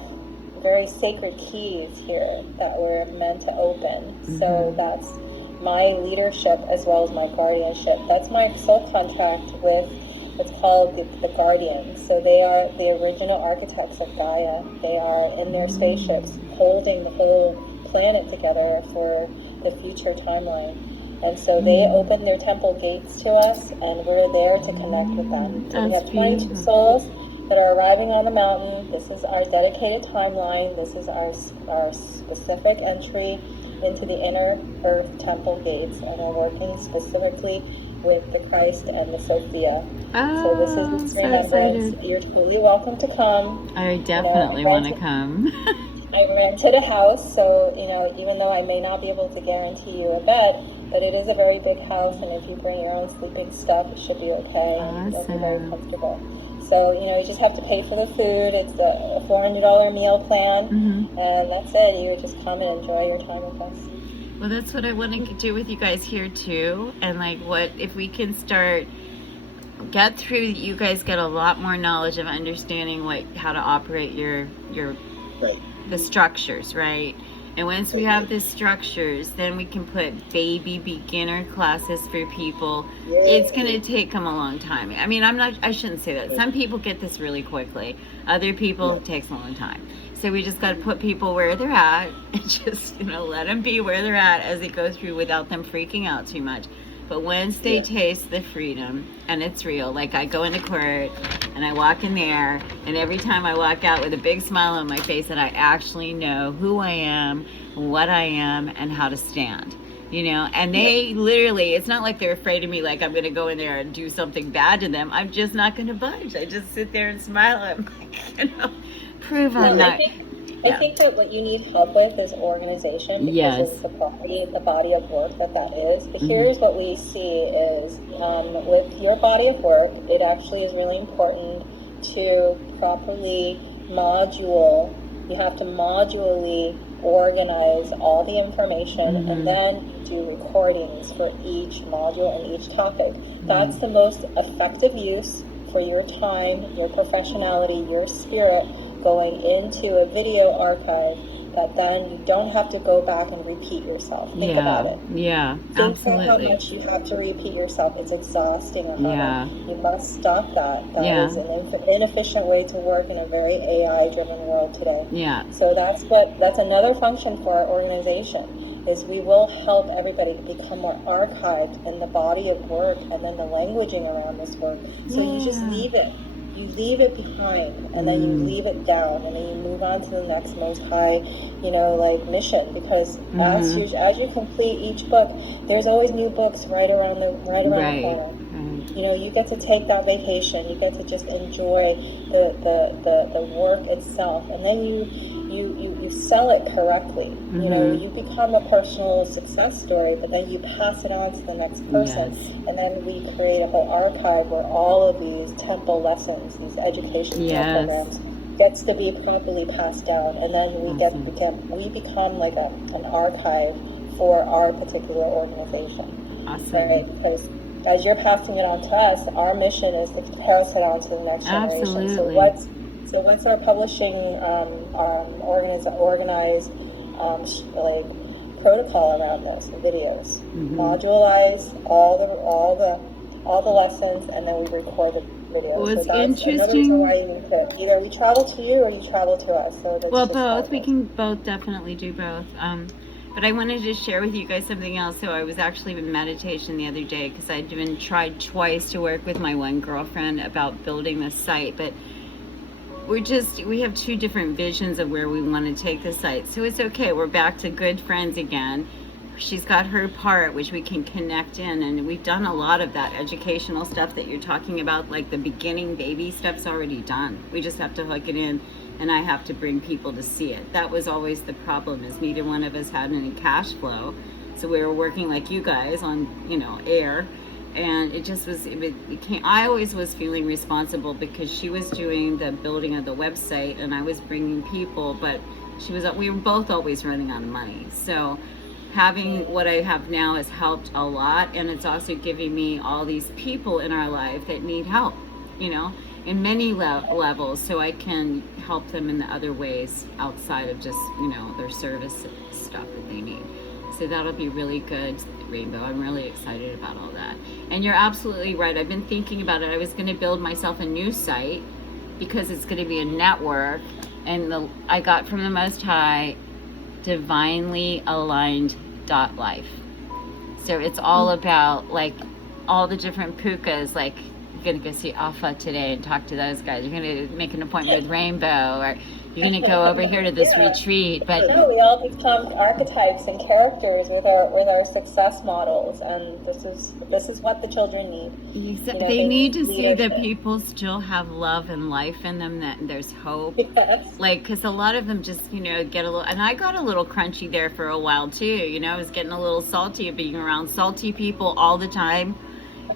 very sacred keys here that we're meant to open. So that's my leadership as well as my guardianship. That's my soul contract with. It's called the Guardians. So they are the original architects of Gaia. They are in their spaceships holding the whole planet together for the future timeline. And so they open their temple gates to us, and we're there to connect with them. So we have 22 souls that are arriving on the mountain. This is our dedicated timeline. This is our specific entry into the inner earth temple gates, and we're working specifically with the Christ and the Sophia. So this is its remembrance. You're totally welcome to come. I definitely want to come. I rented a house, so even though I may not be able to guarantee you a bed, but it is a very big house, and if you bring your own sleeping stuff, it should be okay. Awesome. You'll be very comfortable. So you just have to pay for the food. It's a $400 meal plan, and that's it. You just come and enjoy your time with us. Well, that's what I want to do with you guys here too. And like, what if we can get through, you guys get a lot more knowledge of understanding how to operate your the structures, right? And once we have the structures, then we can put baby beginner classes for people. It's going to take them a long time. I mean, I shouldn't say that. Some people get this really quickly. Other people, it takes a long time. So we just got to put people where they're at and just, let them be where they're at as they go through without them freaking out too much. But once they taste the freedom and it's real, like I go into court and I walk in there, and every time I walk out with a big smile on my face that I actually know who I am, what I am, and how to stand. And they literally, it's not like they're afraid of me, like I'm going to go in there and do something bad to them. I'm just not going to budge. I just sit there and smile. I'm like, prove I'm not. I think that what you need help with is organization because of the body of work that is. But here's what we see is with your body of work, it actually is really important to properly module. You have to modularly organize all the information and then do recordings for each module and each topic. That's the most effective use for your time, your professionality, your spirit going into a video archive that then you don't have to go back and repeat yourself. Think about it. Yeah, Think absolutely. about how much you have to repeat yourself. It's exhausting. You must stop that. That is an inefficient way to work in a very AI-driven world today. Yeah. So that's another function for our organization, is we will help everybody become more archived in the body of work and then the languaging around this work. So you just leave it. You leave it behind, and then you leave it down, and then you move on to the next most high, mission. Because as you complete each book, there's always new books right around the corner. You get to take that vacation. You get to just enjoy the work itself, and then you sell it correctly. You become a personal success story, but then you pass it on to the next person, and then we create a whole archive where all of these temple lessons, these educational programs, gets to be properly passed down, and then we become like an archive for our particular organization. Awesome. Right? Because as you're passing it on to us, our mission is to pass it on to the next generation. Absolutely. So what's our publishing organized protocol around this? The videos, modularize all the lessons, and then we record the videos. Well, it's so that's interesting. Another reason why you need to either we travel to you or you travel to us. So that's well, both. We can both definitely do both. But I wanted to share with you guys something else. So I was actually in meditation the other day because I'd been tried twice to work with my one girlfriend about building this site, but we have two different visions of where we want to take the site. So it's okay. We're back to good friends again. She's got her part, which we can connect in, and we've done a lot of that educational stuff that you're talking about, like the beginning baby stuff's already done. We just have to hook it in, and I have to bring people to see it. That was always the problem, is neither one of us had any cash flow. So we were working like you guys on, air, and it just was, I always was feeling responsible because she was doing the building of the website and I was bringing people, but we were both always running out of money. So having what I have now has helped a lot, and it's also giving me all these people in our life that need help, in many levels, so I can help them in the other ways outside of just, their service stuff that they need. So that'll be really good, Rainbow. I'm really excited about all that. And you're absolutely right. I've been thinking about it. I was going to build myself a new site because it's going to be a network, and I got from the Most High divinely aligned .life. So it's all about like all the different pukas, like you're gonna go see Alpha today and talk to those guys. You're gonna make an appointment with Rainbow, or you're gonna go over here to this retreat. But no, we all become archetypes and characters with our success models, and this is what the children need. They need to see that people still have love and life in them, that there's hope. Yes. Like, because a lot of them just get a little, and I got a little crunchy there for a while too. I was getting a little salty of being around salty people all the time.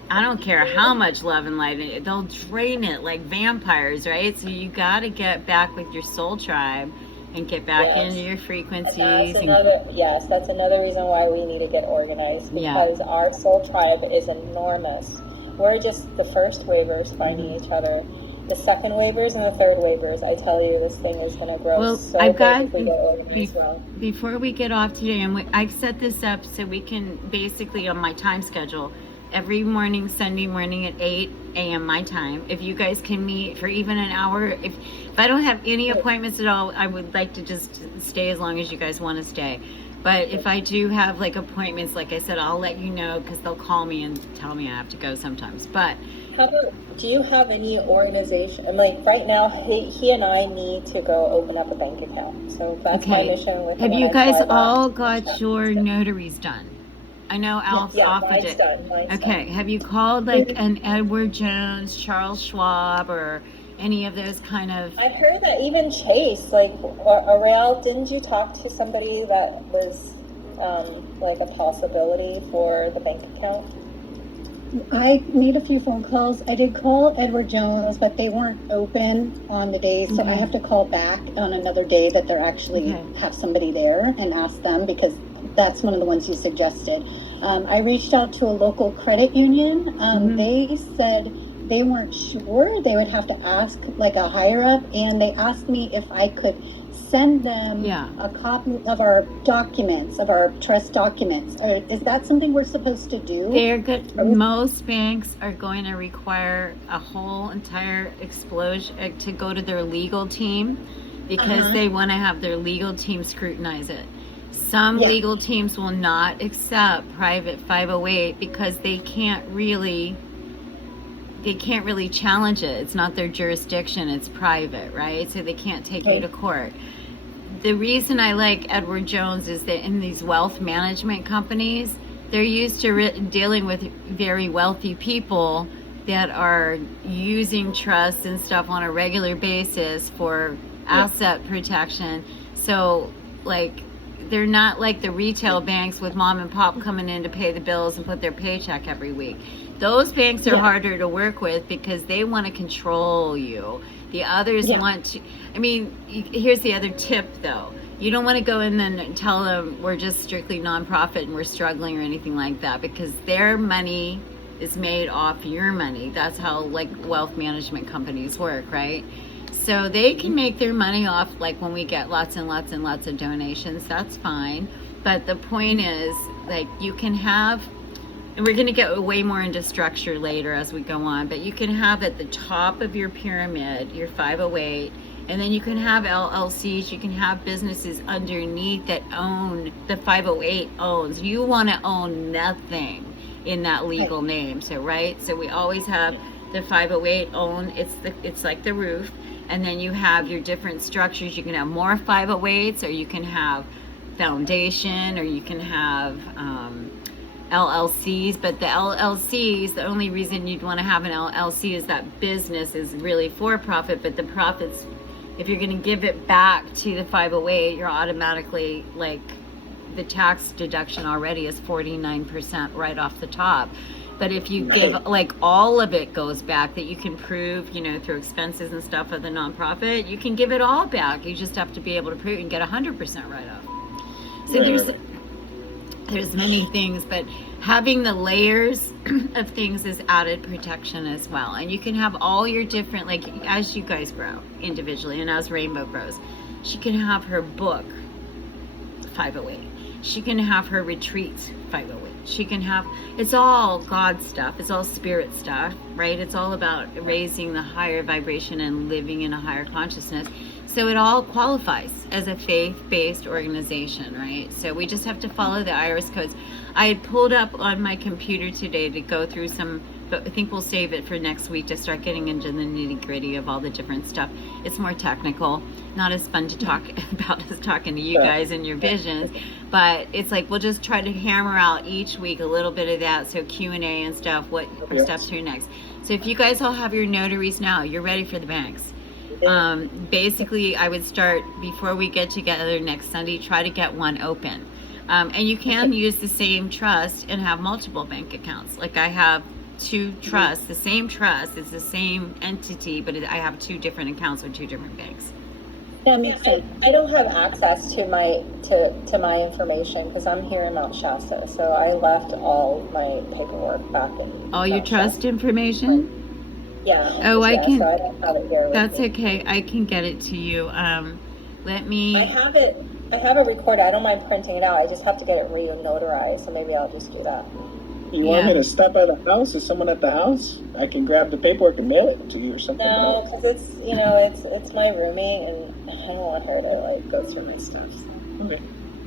I don't care how much love and light, they'll drain it like vampires, right? So you got to get back with your soul tribe and get back into your frequencies. That's another reason why we need to get organized, because our soul tribe is enormous. We're just the first wavers finding each other. The second wavers and the third wavers, I tell you, this thing is going to grow big if we get organized well. Before we get off today, I've set this up so we can basically, on my time schedule, every morning, Sunday morning at 8 a.m. my time. If you guys can meet for even an hour, if I don't have any appointments at all, I would like to just stay as long as you guys want to stay. But if I do have like appointments, like I said, I'll let you know because they'll call me and tell me I have to go sometimes. But How about, do you have any organization? I'm like, right now, he and I need to go open up a bank account. So that's my mission with have him you when I guys fly back. all got your notaries done? I know Al's Yeah, offered mine's it. done. Mine's Okay, done. have you called like an Edward Jones, Charles Schwab, or any of those kind of? I heard that even Chase, like, Ariel, didn't you talk to somebody that was like a possibility for the bank account? I made a few phone calls. I did call Edward Jones, but they weren't open on the day, so I have to call back on another day that they're actually have somebody there and ask them, because that's one of the ones you suggested. I reached out to a local credit union. They said they weren't sure. They would have to ask like a higher up, and they asked me if I could send them a copy of our documents, of our trust documents. Is that something we're supposed to do? They're good. Most banks are going to require a whole entire explosion to go to their legal team, because they want to have their legal team scrutinize it. Some legal teams will not accept private 508 because they can't really challenge it. It's not their jurisdiction. It's private, right? So they can't take you to court. The reason I like Edward Jones is that in these wealth management companies, they're used to dealing with very wealthy people that are using trusts and stuff on a regular basis for asset protection. So, like, they're not like the retail banks with mom and pop coming in to pay the bills and put their paycheck every week. Those banks are harder to work with because they want to control you. The others want to, I mean, here's the other tip though. You don't want to go in and tell them we're just strictly nonprofit and we're struggling or anything like that, because their money is made off your money. That's how like wealth management companies work, right? So they can make their money off, like when we get lots and lots and lots of donations, that's fine. But the point is, like, you can have, and we're going to get way more into structure later as we go on, but you can have at the top of your pyramid your 508, and then you can have LLCs, you can have businesses underneath that own, the 508 owns. You want to own nothing in that legal name. So, right? So we always have the 508 own, it's like the roof, and then you have your different structures. You can have more 508s, or you can have foundation, or you can have LLCs. But the LLCs, the only reason you'd want to have an LLC is that business is really for profit, but the profits, if you're going to give it back to the 508, you're automatically, like, the tax deduction already is 49% right off the top. But if you give, like, all of it goes back, that you can prove, you know, through expenses and stuff of the nonprofit, you can give it all back. You just have to be able to prove and get 100% write-off. So there's many things, but having the layers of things is added protection as well. And you can have all your different, like, as you guys grow individually and as Rainbow grows, she can have her book 508. She can have her retreats 508. She can have, it's all God stuff. It's all spirit stuff, right? It's all about raising the higher vibration and living in a higher consciousness. So it all qualifies as a faith-based organization, right? So we just have to follow the iris codes. I had pulled up on my computer today to go through some, but I think we'll save it for next week to start getting into the nitty-gritty of all the different stuff. It's more technical, not as fun to talk about as talking to you guys and your visions, but it's like we'll just try to hammer out each week a little bit of that. So Q&A and stuff, what our steps here next. So if you guys all have your notaries now, you're ready for the banks. Basically, I would start before we get together next Sunday, try to get one open. And you can use the same trust and have multiple bank accounts. Like I have 2 trusts, the same trust, it's the same entity, but I have 2 different accounts with 2 different banks. That makes sense. I don't have access to my to my information because I'm here in Mount Shasta, so I left all my paperwork back in. All your trust information? Yeah. Oh, I can. So I don't have it here. That's okay. I can get it to you. Let me. I have it. I have it recorded. I don't mind printing it out. I just have to get it re-notarized, so maybe I'll just do that. You want me to stop at the house? Is someone at the house? I can grab the paperwork and mail it to you or something. No, because it's my roommate, and I don't want her to like go through my stuff. So. Okay.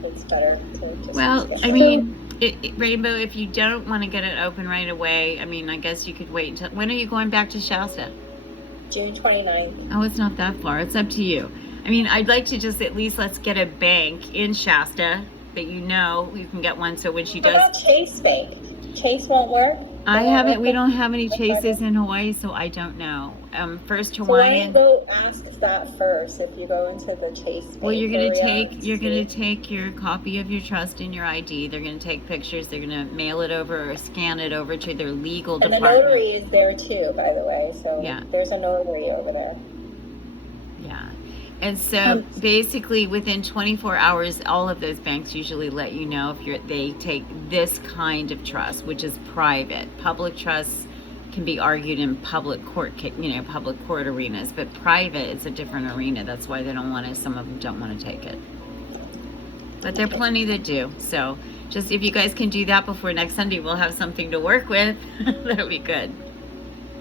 it's better to just Well, get I started. mean, Rainbow, if you don't want to get it open right away, I mean, I guess you could wait until, when are you going back to Shasta? June 29th. Oh, it's not that far. It's up to you. I mean, I'd like to just at least let's get a bank in Shasta, but you can get one. So when she How does, about Chase Bank? Chase won't work? we don't have any Chases in Hawaii, so I don't know. First So why Hawaiian. don't you go ask that first if you go into the Chase Bank Well, you're gonna area, take your copy of your trust and your ID. They're gonna take pictures. They're gonna mail it over or scan it over to their legal and the department. notary is there too, by the way. So Yeah. there's a notary over there. Yeah. And so basically within 24 hours, all of those banks usually let you know if they take this kind of trust, which is private. Public trusts can be argued in public court arenas, but private is a different arena. That's why some of them don't want to take it. But there are plenty that do. So just if you guys can do that before next Sunday, we'll have something to work with. That'll be good.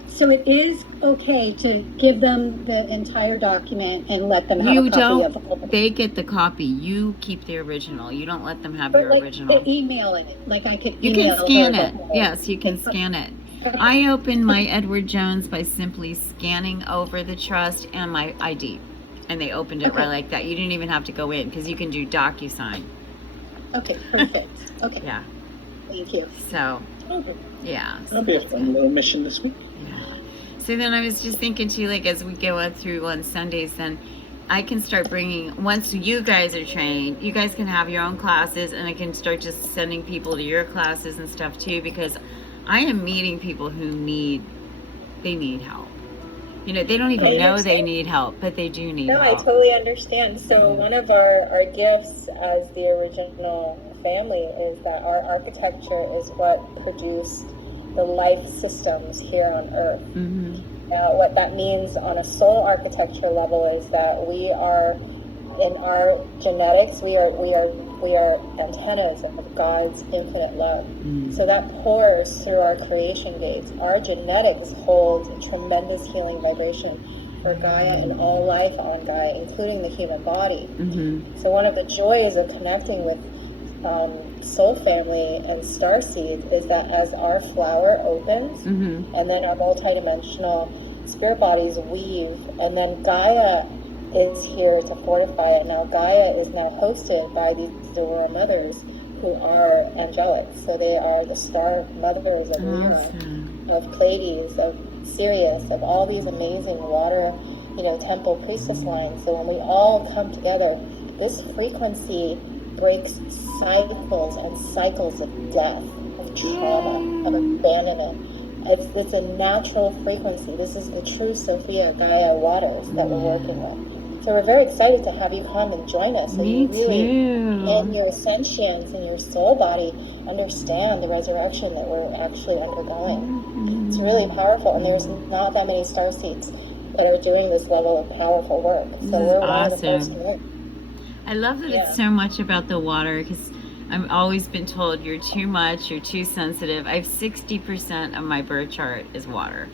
So it is okay to give them the entire document and let them have You a copy don't. of it. They get the copy. You keep the original. You don't let them have But your like original. the email in it, like I could You email can scan her it. the- Yes, you can scan it. I opened my Edward Jones by simply scanning over the trust and my ID. And they opened it right like that. You didn't even have to go in because you can do DocuSign. Okay, perfect. Okay, Yeah. thank you. So, yeah. That'll be a fun little mission this week. Yeah. So then I was just thinking too, like as we go through on Sundays, then I can start bringing, once you guys are trained, you guys can have your own classes and I can start just sending people to your classes and stuff too, because I am meeting people who need help. They don't even know they need help, but they do need No, help. I totally understand. So one of our gifts as the original family is that our architecture is what produced the life systems here on Earth. Mm-hmm. What that means on a soul architecture level is that we are, in our genetics, we are antennas of God's infinite love. So that pours through our creation gates. Our genetics hold a tremendous healing vibration for Gaia and all life on Gaia, including the human body. Mm-hmm. So one of the joys of connecting with Soul Family and Starseed is that as our flower opens, Mm-hmm. and then our multidimensional spirit bodies weave, and then Gaia is here to fortify it. Now Gaia is now hosted by these Aurora mothers who are angelic. So they are the star mothers of Lyra, of Pleiades, of Sirius, of all these amazing water, temple priestess lines. So when we all come together, this frequency breaks cycles and cycles of death, of trauma, of abandonment. It's a natural frequency. This is the true Sophia Gaia waters that we're working with. So we're very excited to have you come and join us. And you really, in your sentience, in your soul body, understand the resurrection that we're actually undergoing. It's really powerful, and there's not that many starseeds that are doing this level of powerful work. So we're one of the first group. I love that it's so much about the water, because I've always been told you're too much, you're too sensitive. I have 60% of my birth chart is water.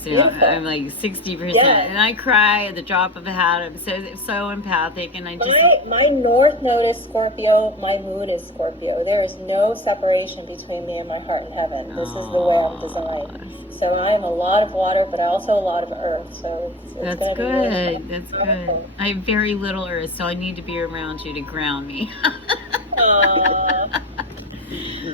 So Beautiful. I'm like 60%, and I cry at the drop of a hat. I'm so empathic, and I just my North Node is Scorpio. My Moon is Scorpio. There is no separation between me and my heart in heaven. This is the way I'm designed. So I am a lot of water, but also a lot of earth. So it's That's going to be really fun. That's good. I have very little earth, so I need to be around you to ground me. Aww.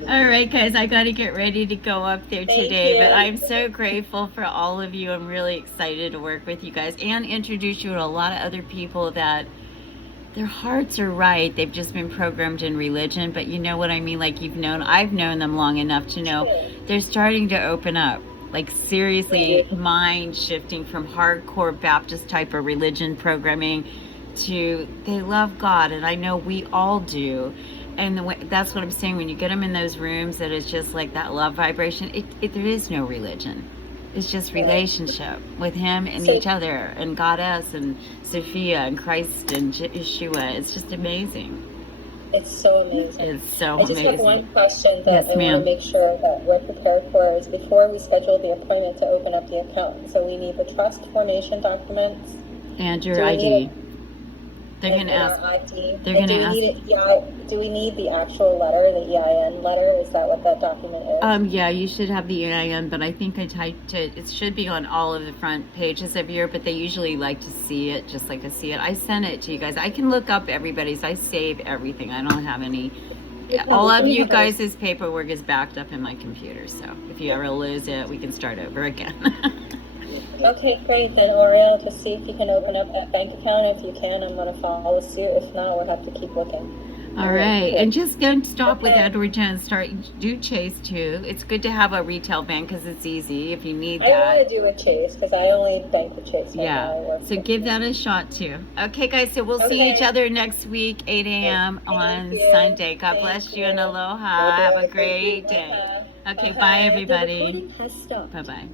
All right, guys, I got to get ready to go up there today, you. but I'm so grateful for all of you. I'm really excited to work with you guys and introduce you to a lot of other people that their hearts are right. They've just been programmed in religion, but you know what I mean? Like I've known them long enough to know they're starting to open up. Like seriously, mind shifting from hardcore Baptist type of religion programming to they love God, and I know we all do. And that's what I'm saying, when you get them in those rooms that is just like that love vibration, there is no religion. It's just relationship with him and each other and Goddess and Sophia and Christ and Yeshua. It's just amazing. It's so amazing. It's so I just amazing. have one question that I ma'am. want to make sure that we're prepared for is before we schedule the appointment to open up the account. So we need the trust formation documents. And your Do we ID. need They're like, gonna with ask. our ID. They're And gonna ask. do we need the actual letter, the EIN letter? Is that what that document is? Yeah, you should have the EIN, but I think I typed it. It should be on all of the front pages of your, but they usually like to see it, just like to see it. I sent it to you guys. I can look up everybody's. I save everything. I don't have any. All of you guys' paperwork is backed up in my computer, so if you ever lose it, we can start over again. Okay, great. Then, Oriel, just see if you can open up that bank account. If you can, I'm going to follow suit. If not, we'll have to keep looking. All right, and just don't stop with Edward Jones. Do Chase too. It's good to have a retail bank because it's easy if you need that. I want to do a Chase because I only bank with Chase. Yeah, so give that a shot too. Okay, guys, so we'll see each other next week, 8 a.m. on Sunday. God bless you and aloha. Have a great day. Okay, bye everybody. Has stopped. Bye-bye.